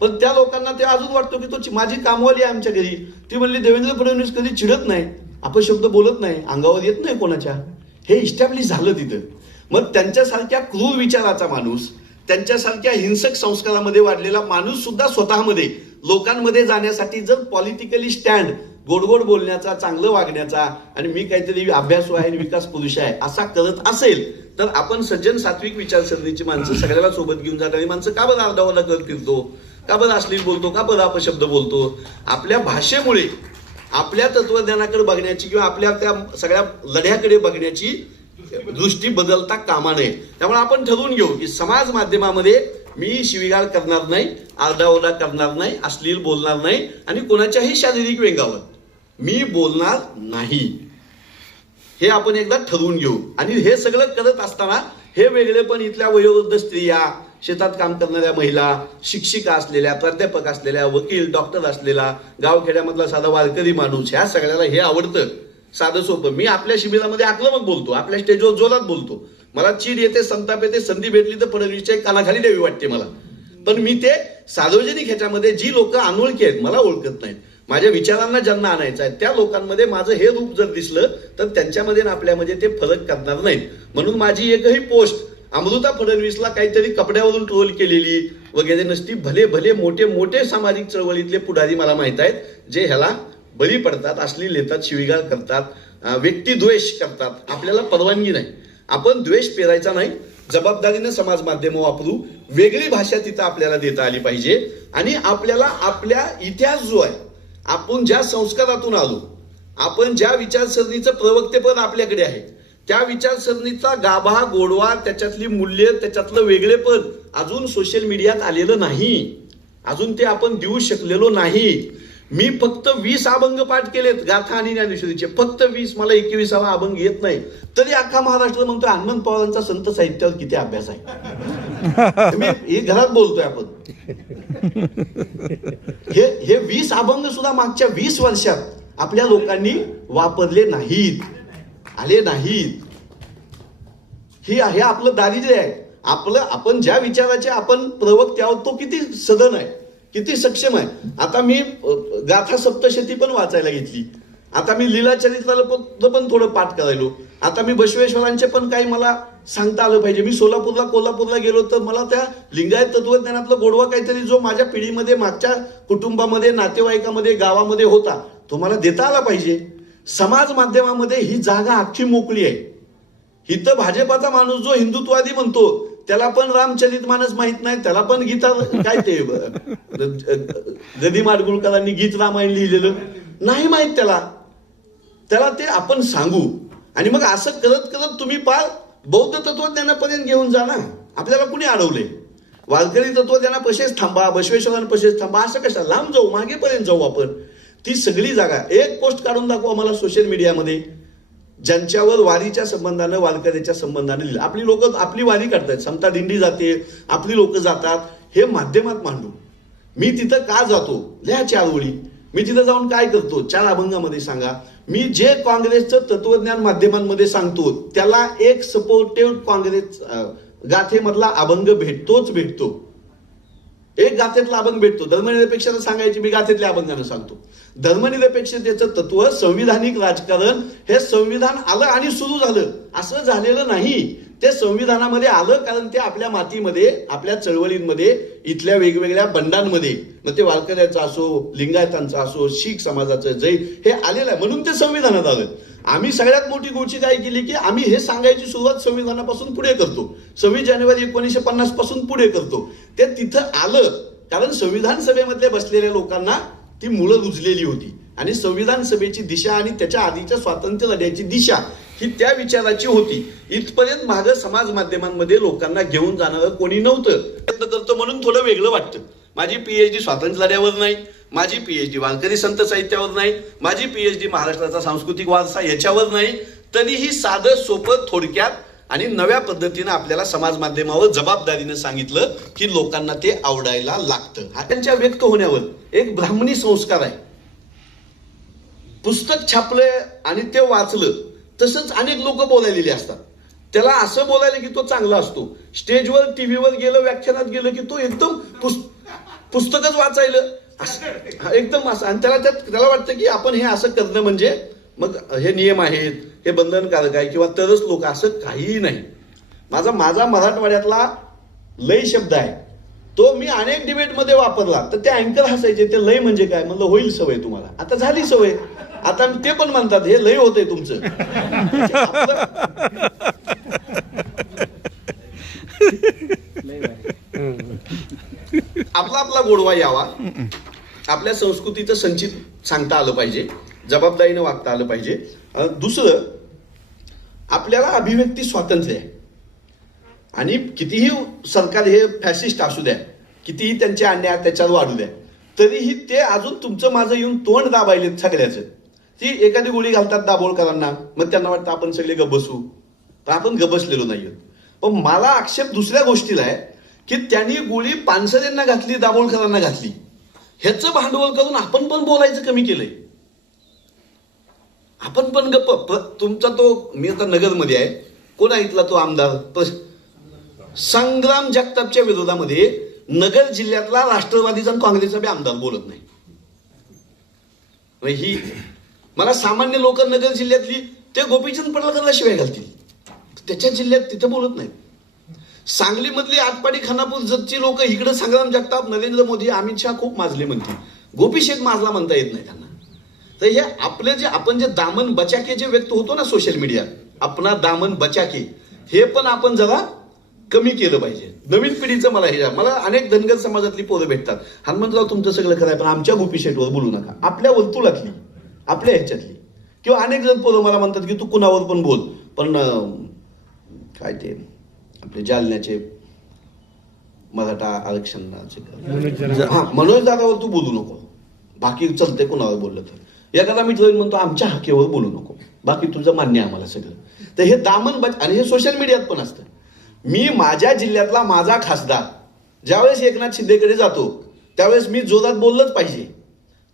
पण त्या लोकांना ते अजून वाटतो की तो माझी कामवाली आहे आमच्या घरी. ती म्हणली देवेंद्र फडणवीस कधी चिडत नाही, अपशब्द बोलत नाही, अंगावर येत नाही कोणाच्या. हे इस्टॅब्लिश झालं तिथं. मग त्यांच्यासारख्या क्रूर विचाराचा माणूस, त्यांच्यासारख्या हिंसक संस्कारामध्ये वाढलेला माणूस सुद्धा स्वतःमध्ये लोकांमध्ये जाण्यासाठी जर पॉलिटिकली स्टँड, गोडगोड बोलण्याचा, चांगलं वागण्याचा आणि मी काहीतरी अभ्यासू आहे आणि विकास पुरुष आहे असा करत असेल तर आपण सज्जन सात्विक विचारसरणीची माणसं सगळ्याला सोबत घेऊन जाणारी माणसं का बरं आरडाओरडा करत फिरतो, का बरं अश्लील बोलतो, का बरं अपशब्द बोलतो. आपल्या भाषेमुळे आपल्या तत्वज्ञानाकडे बघण्याची किंवा आपल्या त्या सगळ्या लढ्याकडे बघण्याची दृष्टी बदलता कामा नये. त्यामुळे आपण ठरवून घेऊ की समाज माध्यमामध्ये मी शिवीगाळ करणार नाही, आरडाओरडा करणार नाही, अश्लील बोलणार नाही आणि कोणाच्याही शारीरिक व्यंगावर मी बोलणार नाही. हे आपण एकदा ठरवून घेऊ. आणि हे सगळं करत असताना हे वेगळे पण इथल्या वयोवृद्ध स्त्रिया, शेतात काम करणाऱ्या महिला, शिक्षिका असलेल्या, प्राध्यापक असलेल्या, वकील, डॉक्टर असलेला, गावखेड्यामधला साधा वारकरी माणूस, ह्या सगळ्याला हे आवडतं. साधं सोपं. मी आपल्या शिबिरामध्ये आक्रमक बोलतो, आपल्या स्टेजवर जोरात बोलतो, मला चीड येते, संताप येते, संधी भेटली तर फडणवीसच्या कानाखाली द्यावी वाटते मला. पण मी ते सार्वजनिक ह्याच्यामध्ये जी लोक अनोळखी आहेत, मला ओळखत नाहीत, माझ्या विचारांना ज्यांना आणायचं आहे त्या लोकांमध्ये माझं हे रूप जर दिसलं तर त्यांच्यामध्ये आणि आपल्यामध्ये ते फरक करणार नाहीत. म्हणून माझी एकही पोस्ट अमृता फडणवीसला काहीतरी कपड्यावरून ट्रोल केलेली वगैरे नसती. भले भले मोठे मोठे सामाजिक चळवळीतले पुढारी मला माहित आहेत जे ह्याला बळी पडतात, अश्लील येतात, शिवीगाळ करतात, व्यक्तिद्वेष करतात. आपल्याला परवानगी नाही. आपण द्वेष पेरायचा नाही. जबाबदारीने समाज माध्यम वापरू. वेगळी भाषा तिथं आपल्याला देता आली पाहिजे. आणि आपल्याला आपल्या इतिहास जो आहे, आपण ज्या संस्कारातून आलो, आपण ज्या विचारसरणीचं प्रवक्तेपद आपल्याकडे आहे, त्या विचारसरणीचा गाभा, गोडवा, त्याच्यातली मूल्य, त्याच्यातलं वेगळेपण अजून सोशल मीडियात आलेलं नाही. अजून ते आपण देऊ शकलेलो नाही. मी फक्त 20 अभंग पाठ केलेत गाथा आणि ज्ञानेश्वरीचे, फक्त 20. मला 21वा अभंग येत नाही. तरी अख्खा महाराष्ट्र म्हणतोय हनुमंत पवारांचा संत साहित्यावर किती अभ्यास आहे. मी हे घरात बोलतोय आपण. हे 20 अभंग सुद्धा मागच्या 20 वर्षात आपल्या लोकांनी वापरले नाहीत, आले नाहीत. हे आपलं दारिद्र्य आहे. आपण ज्या विचाराचे आपण प्रवक्ते आहोत तो किती सदन आहे, किती सक्षम आहे. आता मी गाथा सप्तशती पण वाचायला घेतली. आता मी लीला चरित्राला पण थोडं पाठ करायलो. आता मी बसवेश्वरांचे पण काही मला सांगता आलं पाहिजे. मी कोल्हापूरला गेलो तर मला त्या लिंगायत तत्वज्ञानातलं गोडवा काहीतरी जो माझ्या पिढीमध्ये, मागच्या कुटुंबामध्ये, नातेवाईकामध्ये, गावामध्ये होता तो मला देता आला पाहिजे. समाज माध्यमामध्ये ही जागा अख्खी मोकळी आहे. इथं भाजपाचा माणूस जो हिंदुत्ववादी म्हणतो त्याला पण रामचरित मानस माहित नाही, त्याला पण गीता काय ते गदी माडगुळकरांनी गीत रामायण लिहिलेलं नाही माहित त्याला ते आपण सांगू. आणि मग असं करत करत तुम्ही पार बौद्ध तत्वज्ञानापर्यंत घेऊन जा ना. आपल्याला कुणी अडवले? वारकरी तत्वज्ञानापाशीच थांबा, बसवेश्वरांपाशीच थांबा, असं कशा लांब जाऊ, मागेपर्यंत जाऊ आपण. ती सगळी जागा एक पोस्ट काढून दाखवा मला सोशल मीडियामध्ये. ज्यांच्यावर वारीच्या संबंधानं वारकऱ्याच्या संबंधाने लिहिलं. आपली लोक आपली वारी करतायत, समता दिंडी जाते, आपली लोक जातात, हे माध्यमात मांडू. मी तिथं का जातो, लिहा 4 ओळी. मी तिथं जाऊन काय करतो, 4 अभंगामध्ये सांगा. मी जे काँग्रेसचं तत्वज्ञान माध्यमांमध्ये सांगतो त्याला एक सपोर्टिव्ह काँग्रेस गाथेमधला अभंग भेटतो. एक गाथेतला अभंग भेटतो. धर्मनिरपेक्षता सांगायची, मी गाथेतल्या अभंगानं सांगतो. धर्मनिरपेक्षतेचं तत्व, संविधानिक राजकारण, हे संविधान आलं आणि सुरू झालं असं झालेलं नाही. ते संविधानामध्ये आलं कारण ते आपल्या मातीमध्ये, आपल्या चळवळींमध्ये, इथल्या वेगवेगळ्या बंडांमध्ये, मग ते वारकऱ्याचं असो, लिंगायतांचं असो, शीख समाजाचं जैन, हे आलेलं आहे म्हणून ते संविधानात आलं. आम्ही सगळ्यात मोठी गोष्ट काय केली की आम्ही हे सांगायची सुरुवात संविधानापासून पुढे करतो. 26 जानेवारी 1950 पासून पुढे करतो. ते तिथं आलं कारण संविधान सभेमध्ये बसलेल्या लोकांना ती मुळं रुजलेली होती आणि संविधान सभेची दिशा आणि त्याच्या आधीच्या स्वातंत्र्य लढ्याची दिशा ही त्या विचाराची होती. इथपर्यंत मागं समाज माध्यमांमध्ये लोकांना घेऊन जाणारं कोणी नव्हतं. प्रयत्न करतो म्हणून थोडं वेगळं वाटतं. माझी PhD स्वातंत्र्य लढ्यावर नाही, माझी PhD वारकरी संत साहित्यावर नाही, माझी PhD महाराष्ट्राचा सांस्कृतिक वारसा याच्यावर नाही. तरीही साधं सोपं थोडक्यात आणि नव्या पद्धतीनं आपल्याला समाज माध्यमावर जबाबदारीनं सांगितलं की लोकांना ते आवडायला लागतं. हा त्यांच्या व्यक्त होण्यावर एक ब्राह्मणी संस्कार आहे. पुस्तक छापलंय आणि ते वाचलं, तसंच अनेक लोक बोलायलेले असतात. त्याला असं बोलायला की तो चांगला असतो. स्टेजवर, टीव्हीवर गेलं, व्याख्यानात गेलं की तो एकदम पुस्तकच वाचायला एकदम असं, आणि त्याला वाटतं की आपण हे असं करणं म्हणजे मग हे नियम आहेत, हे बंधनकारक आहे किंवा तरच लोक, असं काहीही नाही. माझा मराठवाड्यातला लय शब्द आहे, तो मी अनेक डिबेटमध्ये वापरला तर ते अँकर हसायचे. ते लय म्हणजे काय म्हणलं, होईल सवय तुम्हाला, आता झाली सवय. आता ते पण म्हणतात हे लय होतंय तुमचं. आपला गोडवा यावा, आपल्या संस्कृतीचं संचित सांगता आलं पाहिजे, जबाबदारीनं वागता आलं पाहिजे. दुसरं, आपल्याला अभिव्यक्ती स्वातंत्र्य आहे आणि कितीही सरकार हे फॅसिस्ट असू द्या, कितीही त्यांचे अन्याय त्याच्यावर वाढू द्या, तरीही ते अजून तुमचं माझं येऊन तोंड दाबायले सगळ्याचं. ती एखादी गोळी घालतात दाभोळकरांना, मग त्यांना वाटतं आपण सगळे गप बसू, तर आपण गप बसलेलो नाही. पण मला आक्षेप दुसऱ्या गोष्टीला आहे की त्यांनी गोळी पानसरेंना घातली, दाभोळकरांना घातली, ह्याचं भांडवल करून आपण पण बोलायचं कमी केलंय. आपण पण गप्प. तुमचा तो, मी आता नगरमध्ये आहे, कोण ऐकला तो आमदार संग्राम जगतापच्या विरोधामध्ये नगर जिल्ह्यातला राष्ट्रवादीचा आणि काँग्रेसचा बी आमदार बोलत नाही. ही मला सामान्य लोक नगर जिल्ह्यातली ते गोपीचंद पडळकरला शिवाय घालतील, त्याच्या जिल्ह्यात तिथं बोलत नाहीत. सांगलीमधली आटपाडी, खानापूर जतची लोक इकडे संग्राम जगताप, नरेंद्र मोदी, अमित शहा खूप माजले म्हणते, गोपी शेठ माजला म्हणता येत नाही त्यांना. तर हे आपले जे आपण जे दामन बचाके जे व्यक्त होतो ना सोशल मीडियात, आपला दामन बचाके, हे पण आपण जरा कमी केलं पाहिजे. नवीन पिढीचं मला अनेक धनगर समाजातली पोरं भेटतात, हनुमंतराव तुमचं सगळं खरं आहे पण आमच्या गोपी शेठवर बोलू नका. आपल्या वर्तुळातली, आपल्या ह्याच्यातली, किंवा अनेक जण पोरं मला म्हणतात की तू कुणावर पण बोल, पण काय ते आपले जालन्याचे मराठा आरक्षणाचे मनोज दादावर तू बोलू नको, बाकी चालतंय कुणावर बोललं तर. एखादा मित्र म्हणतो आमच्या हक्केवर बोलू नको, बाकी तुझं मान्य आहे आम्हाला सगळं. तर हे दामन आणि हे सोशल मीडियात पण असतं. मी माझ्या जिल्ह्यातला माझा खासदार ज्यावेळेस एकनाथ शिंदेकडे जातो त्यावेळेस मी जोरात बोललंच पाहिजे.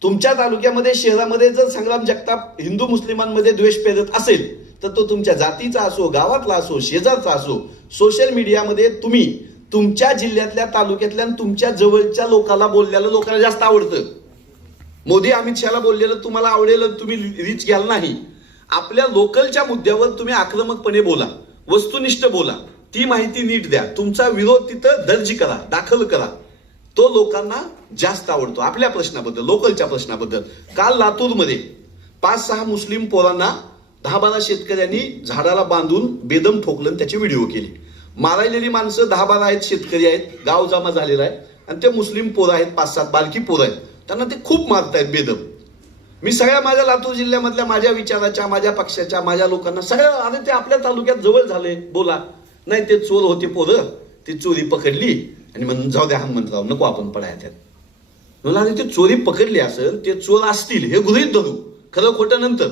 तुमच्या तालुक्यामध्ये, शहरामध्ये जर संग्राम जगताप हिंदू मुस्लिमांमध्ये द्वेष पेरत असेल तर तो तुमच्या जातीचा असो, गावातला असो, शेजारचा असो, सोशल मीडियामध्ये तुम्ही तुमच्या जिल्ह्यातल्या, तालुक्यातल्या, तुमच्या जवळच्या लोकांना बोललेलं लोकांना जास्त आवडतं. मोदी अमित शहाला बोललेलं तुम्हाला आवडेल, तुम्ही रीच घ्याल नाही. आपल्या लोकलच्या मुद्द्यावर तुम्ही आक्रमकपणे बोला, वस्तुनिष्ठ बोला, ती माहिती नीट द्या, तुमचा विरोध तिथं दर्ज करा, दाखल करा, तो लोकांना जास्त आवडतो. आपल्या प्रश्नाबद्दल, लोकलच्या प्रश्नाबद्दल. काल लातूरमध्ये 5-6 मुस्लिम पोरांना 10-12 शेतकऱ्यांनी झाडाला बांधून बेदम ठोकलं, त्याचे व्हिडिओ केले. मारायलेली माणसं 10-12 आहेत, शेतकरी आहेत, गाव जमा झालेला आहे, आणि ते मुस्लिम पोरं आहेत, 5-7 बालकी पोरं आहेत, त्यांना ते खूप मारतायत बेदम. मी सगळ्या माझ्या लातूर जिल्ह्यामधल्या माझ्या विचाराच्या, माझ्या पक्षाच्या, माझ्या लोकांना सगळ्या, अरे ते आपल्या तालुक्यात जवळ झाले, बोला. नाही ते चोर होते पोरं, ती चोरी पकडली आणि म्हणून जाऊ द्या हनुमंतराव, नको आपण पडाया त्यात. म्हणून अरे ते चोरी पकडली असेल, ते चोर असतील हे गृहीत धरू, खरं खोटं नंतर,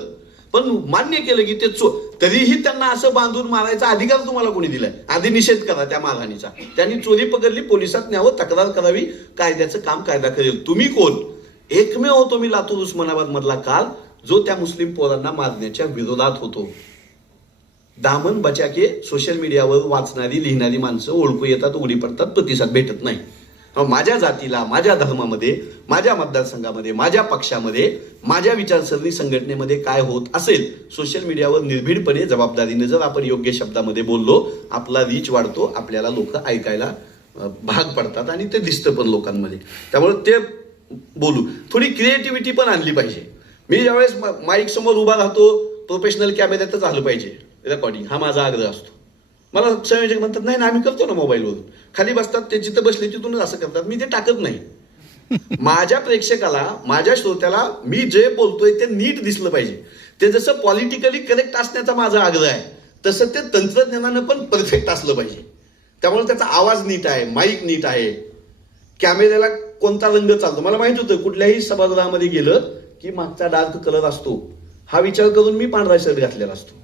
पण मान्य केलं की ते चोर. तरीही त्यांना असं बांधून मारायचा अधिकार तुम्हाला कोणी दिलाय? आधी निषेध करा त्या मारहाणीचा. त्यांनी चोरी पकडली, पोलिसात न्यावं, तक्रार करावी, कायद्याचं काम कायदा करेल. तुम्ही कोण? एकमेव होतो मी लातूर उस्मानाबाद मधला काल जो त्या मुस्लिम पोरांना मारण्याच्या विरोधात होतो. दामन बचाके सोशल मीडियावर वाचणारी लिहिणारी माणसं ओळखू येतात, उघडी पडतात, प्रतिसाद भेटत नाही. माझ्या जातीला, माझ्या धर्मामध्ये, माझ्या मतदारसंघामध्ये, माझ्या पक्षामध्ये, माझ्या विचारसरणी संघटनेमध्ये काय होत असेल, सोशल मीडियावर निर्भीडपणे जबाबदारीने जर आपण योग्य शब्दामध्ये बोललो, आपला रीच वाढतो, आपल्याला लोक ऐकायला भाग पडतात आणि ते दिसतं पण लोकांमध्ये. त्यामुळे ते बोलू, थोडी क्रिएटिव्हिटी पण आणली पाहिजे. मी ज्यावेळेस माईक समोर उभा राहतो, प्रोफेशनल कॅमेऱ्यातच आलं पाहिजे रेकॉर्डिंग, हा माझा आग्रह असतो. मला संयोजक म्हणतात नाही ना आम्ही करतो ना मोबाईलवरून. खाली बसतात, ते जिथं बसले तिथूनच असं करतात, मी ते टाकत नाही. माझ्या प्रेक्षकाला, माझ्या श्रोत्याला मी जे बोलतोय ते नीट दिसलं पाहिजे. ते जसं पॉलिटिकली करेक्ट असण्याचा माझा आग्रह आहे, तसं ते तंत्रज्ञानानं पण परफेक्ट असलं पाहिजे. त्यामुळे त्याचा आवाज नीट आहे, माईक नीट आहे, कॅमेऱ्याला कोणता रंग चालतो. मला माहित होतं कुठल्याही सभागृहामध्ये गेलं की मागचा डार्क कलर असतो, हा विचार करून मी पांढरा शर्ट घातलेला असतो.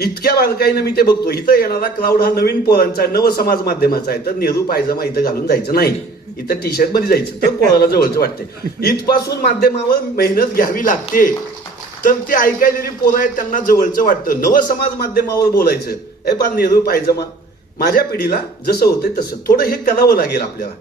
इतक्या बारकाईनं मी ते बघतो. इथं येणारा क्राऊड हा नवीन पोरांचा आहे, नव समाज माध्यमाचा आहे, तर नेहरू पायजमा इथं घालून जायचं नाही, इथं टी शर्ट मध्ये जायचं, तर पोराला जवळचं वाटते. इथपासून माध्यमावर मेहनत घ्यावी लागते, तर ते ऐकायलेली पोरं आहेत त्यांना जवळचं वाटतं. नव समाज माध्यमावर बोलायचं, ए पा नेहरू पायजमा, माझ्या पिढीला जसं होतंय तसं थोडं हे करावं लागेल आपल्याला.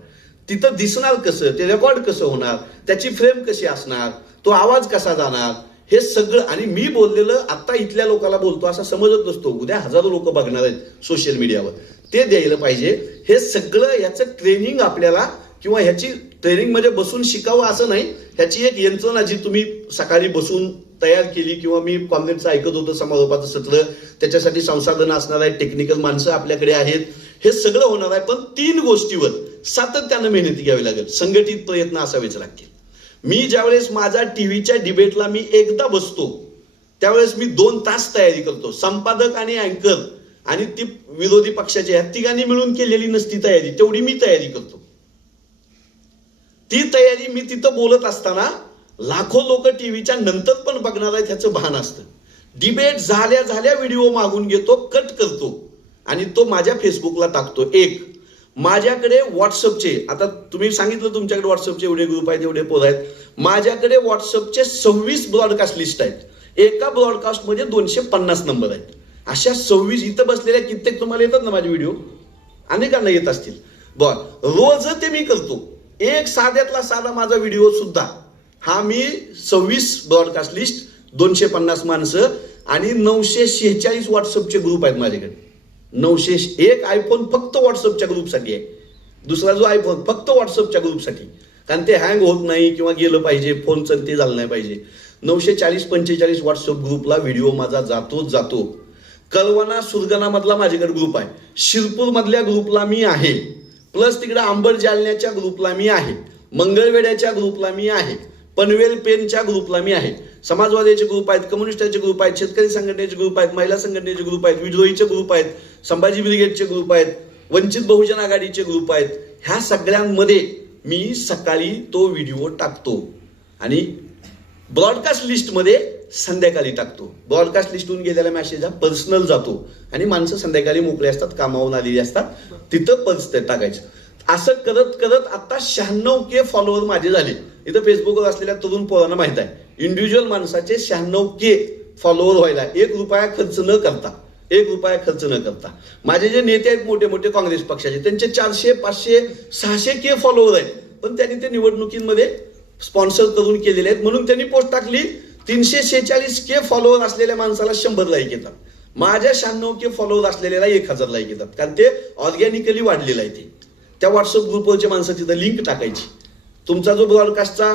तिथं दिसणार कसं, ते रेकॉर्ड कसं होणार, त्याची फ्रेम कशी असणार, तो आवाज कसा जाणार, हे सगळं. आणि मी बोललेलं आता इथल्या लोकांना बोलतो असा समजत नसतो, उद्या हजारो लोक बघणार आहेत सोशल मीडियावर, ते द्यायला पाहिजे. हे सगळं याचं ट्रेनिंग आपल्याला, किंवा ह्याची ट्रेनिंग म्हणजे बसून शिकावं असं नाही, ह्याची एक यंत्रणा जी तुम्ही सकाळी बसून तयार केली, किंवा मी कॉन्व्हेंटचं ऐकत होतं समारोपाचं सत्र, त्याच्यासाठी संसाधनं असणार आहे, टेक्निकल माणसं आपल्याकडे आहेत, हे सगळं होणार आहे. पण 3 गोष्टीवर सातत्यानं मेहनती घ्यावी लागेल, संघटित प्रयत्न असावेच लागतील. मी ज्यावेळेस माझा टीव्हीच्या डिबेटला मी एकदा बसतो, त्यावेळेस मी 2 तास तयारी करतो. संपादक आणि अँकर आणि ती विरोधी पक्षाची, ह्या तिघांनी मिळून केलेली नसती तयारी, तेवढी मी तयारी करतो. ती तयारी मी तिथं बोलत असताना लाखो लोक टीव्हीच्या नंतर पण बघणार आहेत ह्याचं भान असतं. डिबेट झाल्या झाल्या व्हिडिओ मागून घेतो, कट करतो आणि तो माझ्या फेसबुकला टाकतो. एक माझ्याकडे व्हॉट्सअपचे, आता तुम्ही सांगितलं तुमच्याकडे व्हॉट्सअपचे एवढे ग्रुप आहेत, एवढे पोर आहेत, माझ्याकडे व्हॉट्सअपचे 26 ब्रॉडकास्ट लिस्ट आहेत. एका ब्रॉडकास्ट मध्ये 250 नंबर आहेत. अशा 26 इथं बसलेल्या कित्येक तुम्हाला येतात ना माझे व्हिडिओ, अनेकांना येत असतील. रोज ते मी करतो. एक साध्यातला साधा माझा व्हिडिओ सुद्धा हा मी 26 ब्रॉडकास्ट लिस्ट, 250 माणसं आणि 946 व्हॉट्सअपचे ग्रुप आहेत माझ्याकडे. 901 आयफोन फक्त व्हॉट्सअपच्या ग्रुपसाठी आहे, दुसरा जो आयफोन फक्त व्हॉट्सअपच्या ग्रुपसाठी, कारण ते हँग होत नाही किंवा गेलं पाहिजे, फोनचं ते झालं नाही पाहिजे. 940-45 व्हॉट्सअप ग्रुपला व्हिडिओ माझा जातो. कळवणा सुरगणा मधला माझ्याकडे ग्रुप आहे, शिरपूर मधल्या ग्रुपला मी आहे, प्लस तिकडे अंबड जालन्याच्या ग्रुपला मी आहे, मंगळवेड्याच्या ग्रुपला मी आहे, पनवेल पेनच्या ग्रुपला मी आहे, समाजवादीचे ग्रुप आहेत, कम्युनिस्टाचे ग्रुप आहेत, शेतकरी संघटनेचे ग्रुप आहेत, महिला संघटनेचे ग्रुप आहेत, विद्रोहीचे ग्रुप आहेत, संभाजी ब्रिगेडचे ग्रुप आहेत, वंचित बहुजन आघाडीचे ग्रुप आहेत. ह्या सगळ्यांमध्ये मी सकाळी तो व्हिडिओ टाकतो आणि ब्रॉडकास्ट लिस्टमध्ये संध्याकाळी टाकतो. ब्रॉडकास्ट लिस्टहून गेलेला मेसेज हा पर्सनल जातो आणि माणसं संध्याकाळी मोकळे असतात, कामावून आलेली असतात, तिथं पर्सनल टाकायचं. असं करत करत आता 96K फॉलोअर माझे झाले. इथं फेसबुकवर असलेल्या तरुण पोरांना माहित आहे, इंडिव्हिज्युअल माणसाचे 96K फॉलोअर व्हायला 1 रुपया खर्च न करता माझे जे नेते आहेत मोठे मोठे काँग्रेस पक्षाचे, त्यांचे 400, 500, 600K फॉलोअर आहेत, पण त्यांनी ते निवडणुकीमध्ये स्पॉन्सर करून केलेले आहेत. म्हणून त्यांनी पोस्ट टाकली, 346K फॉलोअर असलेल्या माणसाला 100 लाईक येतात, माझ्या 96K फॉलोअर असलेल्याला 1000 लाईक येतात, कारण ते ऑर्गॅनिकली वाढलेलं आहे. ते त्या व्हॉट्सअप ग्रुपवरचे माणसं तिथं लिंक टाकायची. तुमचा जो ब्रॉडकास्टचा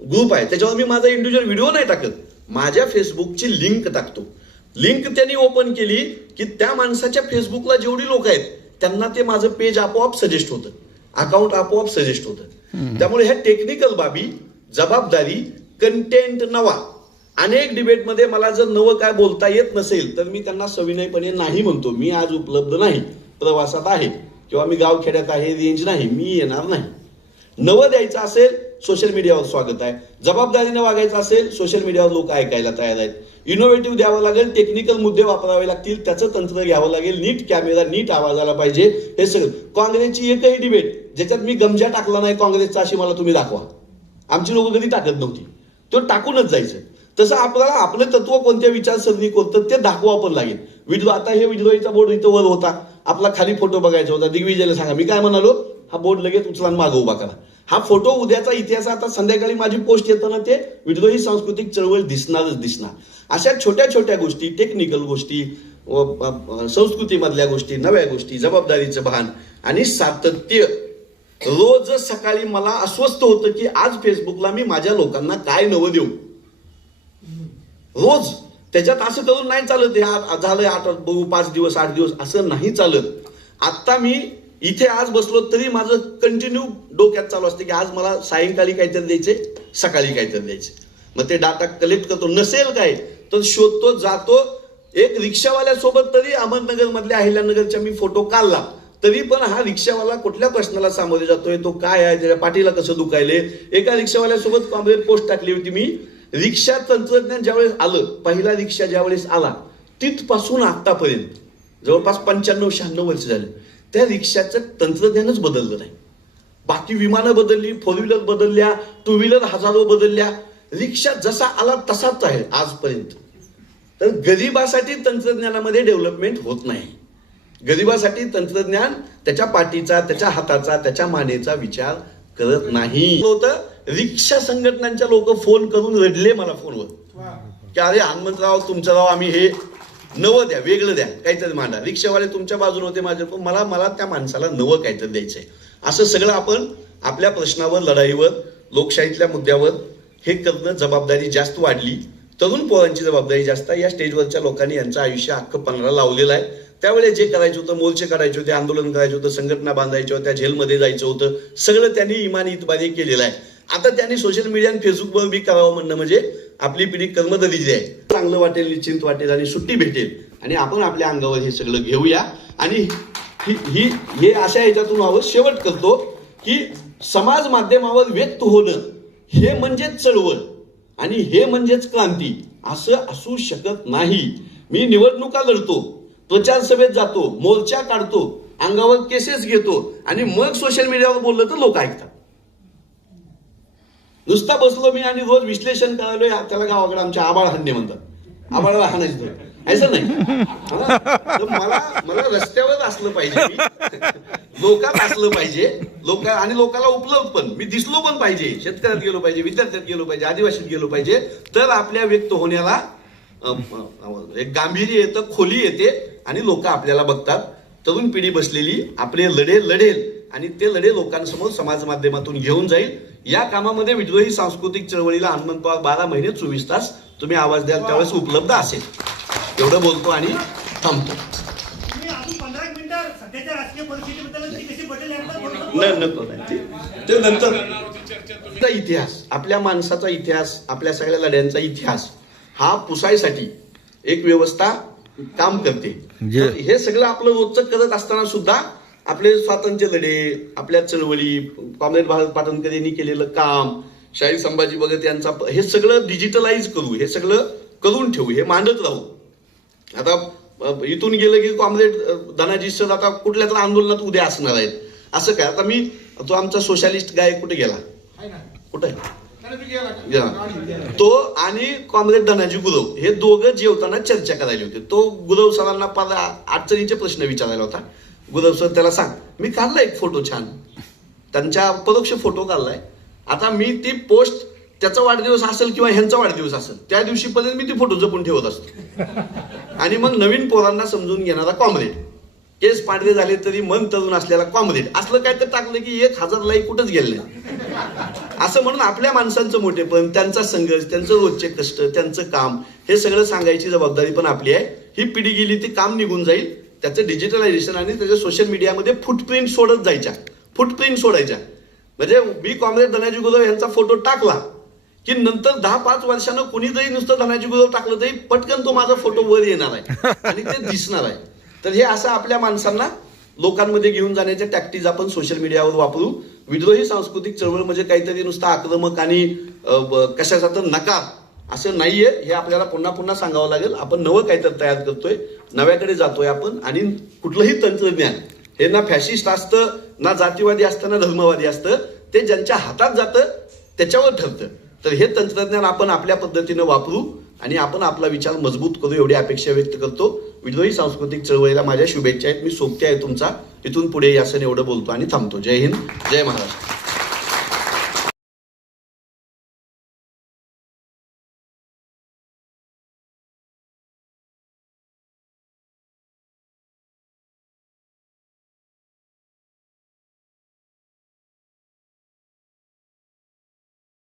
ग्रुप आहे त्याच्यावर मी माझा इंडिव्हिज्युअल व्हिडिओ नाही टाकत, माझ्या फेसबुकची लिंक टाकतो. लिंक त्यांनी ओपन केली की त्या माणसाच्या फेसबुकला जेवढी लोक आहेत त्यांना ते माझं पेज आपोआप सजेस्ट होतं, अकाउंट आपोआप सजेस्ट होतं. त्यामुळे ह्या टेक्निकल बाबी, जबाबदारी, कंटेंट नवा. अनेक डिबेटमध्ये मला जर नवं काय बोलता येत नसेल तर मी त्यांना सविनयपणे नाही म्हणतो, मी आज उपलब्ध नाही, प्रवासात आहे, किंवा मी गावखेड्यात आहे, रेंज नाही, मी येणार नाही. नवं द्यायचं असेल सोशल मीडियावर स्वागत आहे. जबाबदारीने वागायचं असेल, सोशल मीडियावर लोक ऐकायला तयार आहेत. इनोव्हेटिव्ह द्यावं लागेल, टेक्निकल मुद्दे वापरावे लागतील, त्याचं तंत्र घ्यावं लागेल, नीट कॅमेरा, नीट आवाज आला पाहिजे. हे सगळं. काँग्रेसची एकही डिबेट ज्याच्यात मी गमजा टाकला नाही काँग्रेसचा अशी मला तुम्ही दाखवा. आमची लोक कधी टाकत नव्हती, तो टाकूनच जायचं. तसं आपल्याला आपलं तत्व कोणत्या विचारसरणी करतं ते दाखवावं पण लागेल. आता हे विधवाईचा बोर्ड इथं वर होता, आपला खाली फोटो बघायचा होता. दिग्विजयला सांगा, मी काय म्हणालो, हा बोर्ड लगेच उचला मागं उभा करा. हा फोटो उद्याचा इतिहास. आता संध्याकाळी माझी पोस्ट येताना ते विद्रोही सांस्कृतिक चळवळ दिसणारच दिसणार. अशा छोट्या छोट्या गोष्टी, टेक्निकल गोष्टी, संस्कृतीमधल्या गोष्टी, नव्या गोष्टी, जबाबदारीचं भान आणि सातत्य. रोज सकाळी मला अस्वस्थ होतं की आज फेसबुकला मी माझ्या लोकांना काय नवं देऊ. रोज त्याच्यात असं करून नाही चालत. झालं 5 दिवस 8 दिवस असं नाही चालत. आता मी इथे आज बसलो तरी माझं कंटिन्यू डोक्यात चालू असते की आज मला सायंकाळी काहीतरी द्यायचे, सकाळी काहीतरी द्यायचे. मग ते डाटा कलेक्ट करतो. नसेल काय तर शोधतो, जातो. एक रिक्षावाल्यासोबत तरी अहमदनगर मधल्या अहिल्यानगरच्या मी फोटो काढला तरी पण हा रिक्षावाला कुठल्या प्रश्नाला सामोरे जातोय, तो काय आहे, त्याच्या पाठीला कसं दुखायले. एका रिक्षावाल्यासोबत कॉम्रेड पोस्ट टाकली होती मी. रिक्षा तंत्रज्ञान ज्यावेळेस आलं, पहिला रिक्षा ज्यावेळेस आला तिथपासून आतापर्यंत जवळपास 95-96 वर्ष झाले, त्या रिक्षाचं तंत्रज्ञानच बदललं नाही. बाकी विमानं बदलली, 4 व्हीलर बदलल्या, 2 व्हीलर हजारो बदलल्या, रिक्षा जसा आला तसाच आहे आजपर्यंत. तर गरिबासाठी तंत्रज्ञानामध्ये डेव्हलपमेंट होत नाही. गरिबासाठी तंत्रज्ञान त्याच्या पाठीचा, त्याच्या हाताचा, त्याच्या मानेचा विचार करत नाही. होतं रिक्षा संघटनांच्या लोक फोन करून रडले मला फोनवर की अरे हनुमंतराव, तुमचं राव आम्ही हे नवं द्या, वेगळं द्या, काहीतरी मांडा. रिक्षावाले तुमच्या बाजूने होते, माझ्या मला त्या माणसाला नवं काहीतरी द्यायचंय. असं सगळं आपण आपल्या प्रश्नावर, लढाईवर, लोकशाहीतल्या मुद्द्यावर हे करणं. जबाबदारी जास्त वाढली, तरुण पोरांची जबाबदारी जास्त आहे. या स्टेजवरच्या लोकांनी यांचं आयुष्य अख्खं 15 लावलेलं आहे. त्यावेळेस जे करायचं होतं, मोर्चे काढायचे होते, आंदोलन करायचं होतं, संघटना बांधायच्या होत्या, जेलमध्ये जायचं होतं, सगळं त्यांनी इमानी इतबारी केलेलं आहे. आता त्यांनी सोशल मीडिया आणि फेसबुकवर बी करावं म्हणणं म्हणजे आपली पिढी कर्मदलीची आहे. चांगलं वाटेल, निश्चिंत वाटेल आणि सुट्टी भेटेल आणि आपण आपल्या अंगावर हे सगळं घेऊया. आणि हे अशा ह्याच्यातून व्हावं. शेवट करतो की समाज माध्यमावर व्यक्त होणं हे म्हणजेच चळवळ आणि हे म्हणजेच क्रांती असं असू शकत नाही. मी निवडणुका लढतो, प्रचार सभेत जातो, मोर्चा काढतो, अंगावर केसेस घेतो आणि मग सोशल मीडियावर बोललं तर लोक ऐकतात. नुसता बसलो मी आणि रोज विश्लेषण करायलोय, त्याला गावाकडे आमच्या आबाळ हाणणे म्हणतात. आबाळाला हाणायचं असं नाही. मला रस्त्यावर असलं पाहिजे, लोकात असलं पाहिजे, आणि लोकांना उपलब्ध पण मी दिसलो पण पाहिजे. शेतकऱ्यात गेलो पाहिजे, विद्यार्थ्यात गेलो पाहिजे, आदिवासीत गेलो पाहिजे. तर आपल्या व्यक्त होण्याला एक गांभीर्य येतं, खोली येते आणि लोक आपल्याला बघतात. तरुण पिढी बसलेली आपले लढेल आणि ते लढे लोकांसमोर समाज माध्यमातून घेऊन जाईल. या कामामध्ये विद्रोही सांस्कृतिक चळवळीला हनुमंत पवार 12 महिने 24 तास तुम्ही आवाज द्याल त्यावेळेस उपलब्ध असेल. एवढं बोलतो आणि थांबतो. ते नंतर इतिहास, आपल्या माणसाचा इतिहास, आपल्या सगळ्या लढ्यांचा इतिहास हा पुसायसाठी एक व्यवस्था काम करते. हे सगळं आपलं रोजचं करत असताना सुद्धा आपले स्वातंत्र्य लढे, आपल्या चळवळी, कॉम्रेड भारत पाटणकर यांनी केलेलं काम, शाहीर संभाजी भगत यांचा, हे सगळं डिजिटलाइज करू, हे सगळं करून ठेवू, हे मांडत राहू. आता इथून गेलं की कॉम्रेड धनाजी सर आता कुठल्या तर आंदोलनात उद्या असणार आहेत. असं काय, आता मी तो आमचा सोशलिस्ट गाय कुठे गेला, कुठे तो आणि कॉम्रेड धनाजी गुरव हे दोघं जेवताना चर्चा करायला होते. तो गुरव सरांना अडचणीचे प्रश्न विचारायला होता. गुरव सर त्याला सांग, मी काढला एक फोटो छान, त्यांच्या परोक्ष फोटो काढलाय. आता मी ती पोस्ट त्याचा वाढदिवस असेल किंवा ह्यांचा वाढदिवस असेल त्या दिवशीपर्यंत मी ती फोटो जपून ठेवत असतो. आणि मग नवीन पोरांना समजून घेणारा कॉम्रेड, केस पांढरे झाले तरी मन तरुण असलेला कॉम्रेड, असलं काय तर टाकलं की 1000 लाईक कुठंच गेले नाही. असं म्हणून आपल्या माणसांचं मोठेपण, त्यांचा संघर्ष, त्यांचं रोजचे कष्ट, त्यांचं काम, हे सगळं सांगायची जबाबदारी पण आपली आहे. ही पिढी गेली ती काम निघून जाईल. त्याचं डिजिटलायझेशन आणि त्याच्या सोशल मीडियामध्ये फुटप्रिंट सोडत जायच्या, फुटप्रिंट सोडायच्या. म्हणजे मी कॉम्रेड धनाजी गुरव यांचा फोटो टाकला की नंतर 10-5 वर्षानं कुणी जरी नुसतं धनाजी गुरव टाकलं तरी पटकन तो माझा फोटो वर येणार आहे आणि ते दिसणार आहे. तर हे असं आपल्या माणसांना लोकांमध्ये घेऊन जाण्याच्या टॅक्टिक्स आपण सोशल मीडियावर वापरू. विद्रोही सांस्कृतिक चळवळ म्हणजे काहीतरी नुसतं आक्रमक आणि कशाचा तर नकार असं नाहीये. हे आपल्याला पुन्हा पुन्हा सांगावं लागेल. आपण नवं काहीतरी तयार करतोय, नव्याकडे जातोय आपण. आणि कुठलंही तंत्रज्ञान हे ना फॅशिस्ट असतं, ना जातीवादी असतं, ना धर्मवादी असतं. ते ज्यांच्या हातात जातं त्याच्यावर ठरतं. तर हे तंत्रज्ञान आपण आपल्या पद्धतीनं वापरू आणि आपण आपला विचार मजबूत करू एवढी अपेक्षा व्यक्त करतो. विद्रोही सांस्कृतिक चळवळीला माझ्या शुभेच्छा आहेत. मी सोबती आहे तुमचा. इथून पुढे यासन एवढं बोलतो आणि थांबतो. जय हिंद, जय महाराष्ट्र.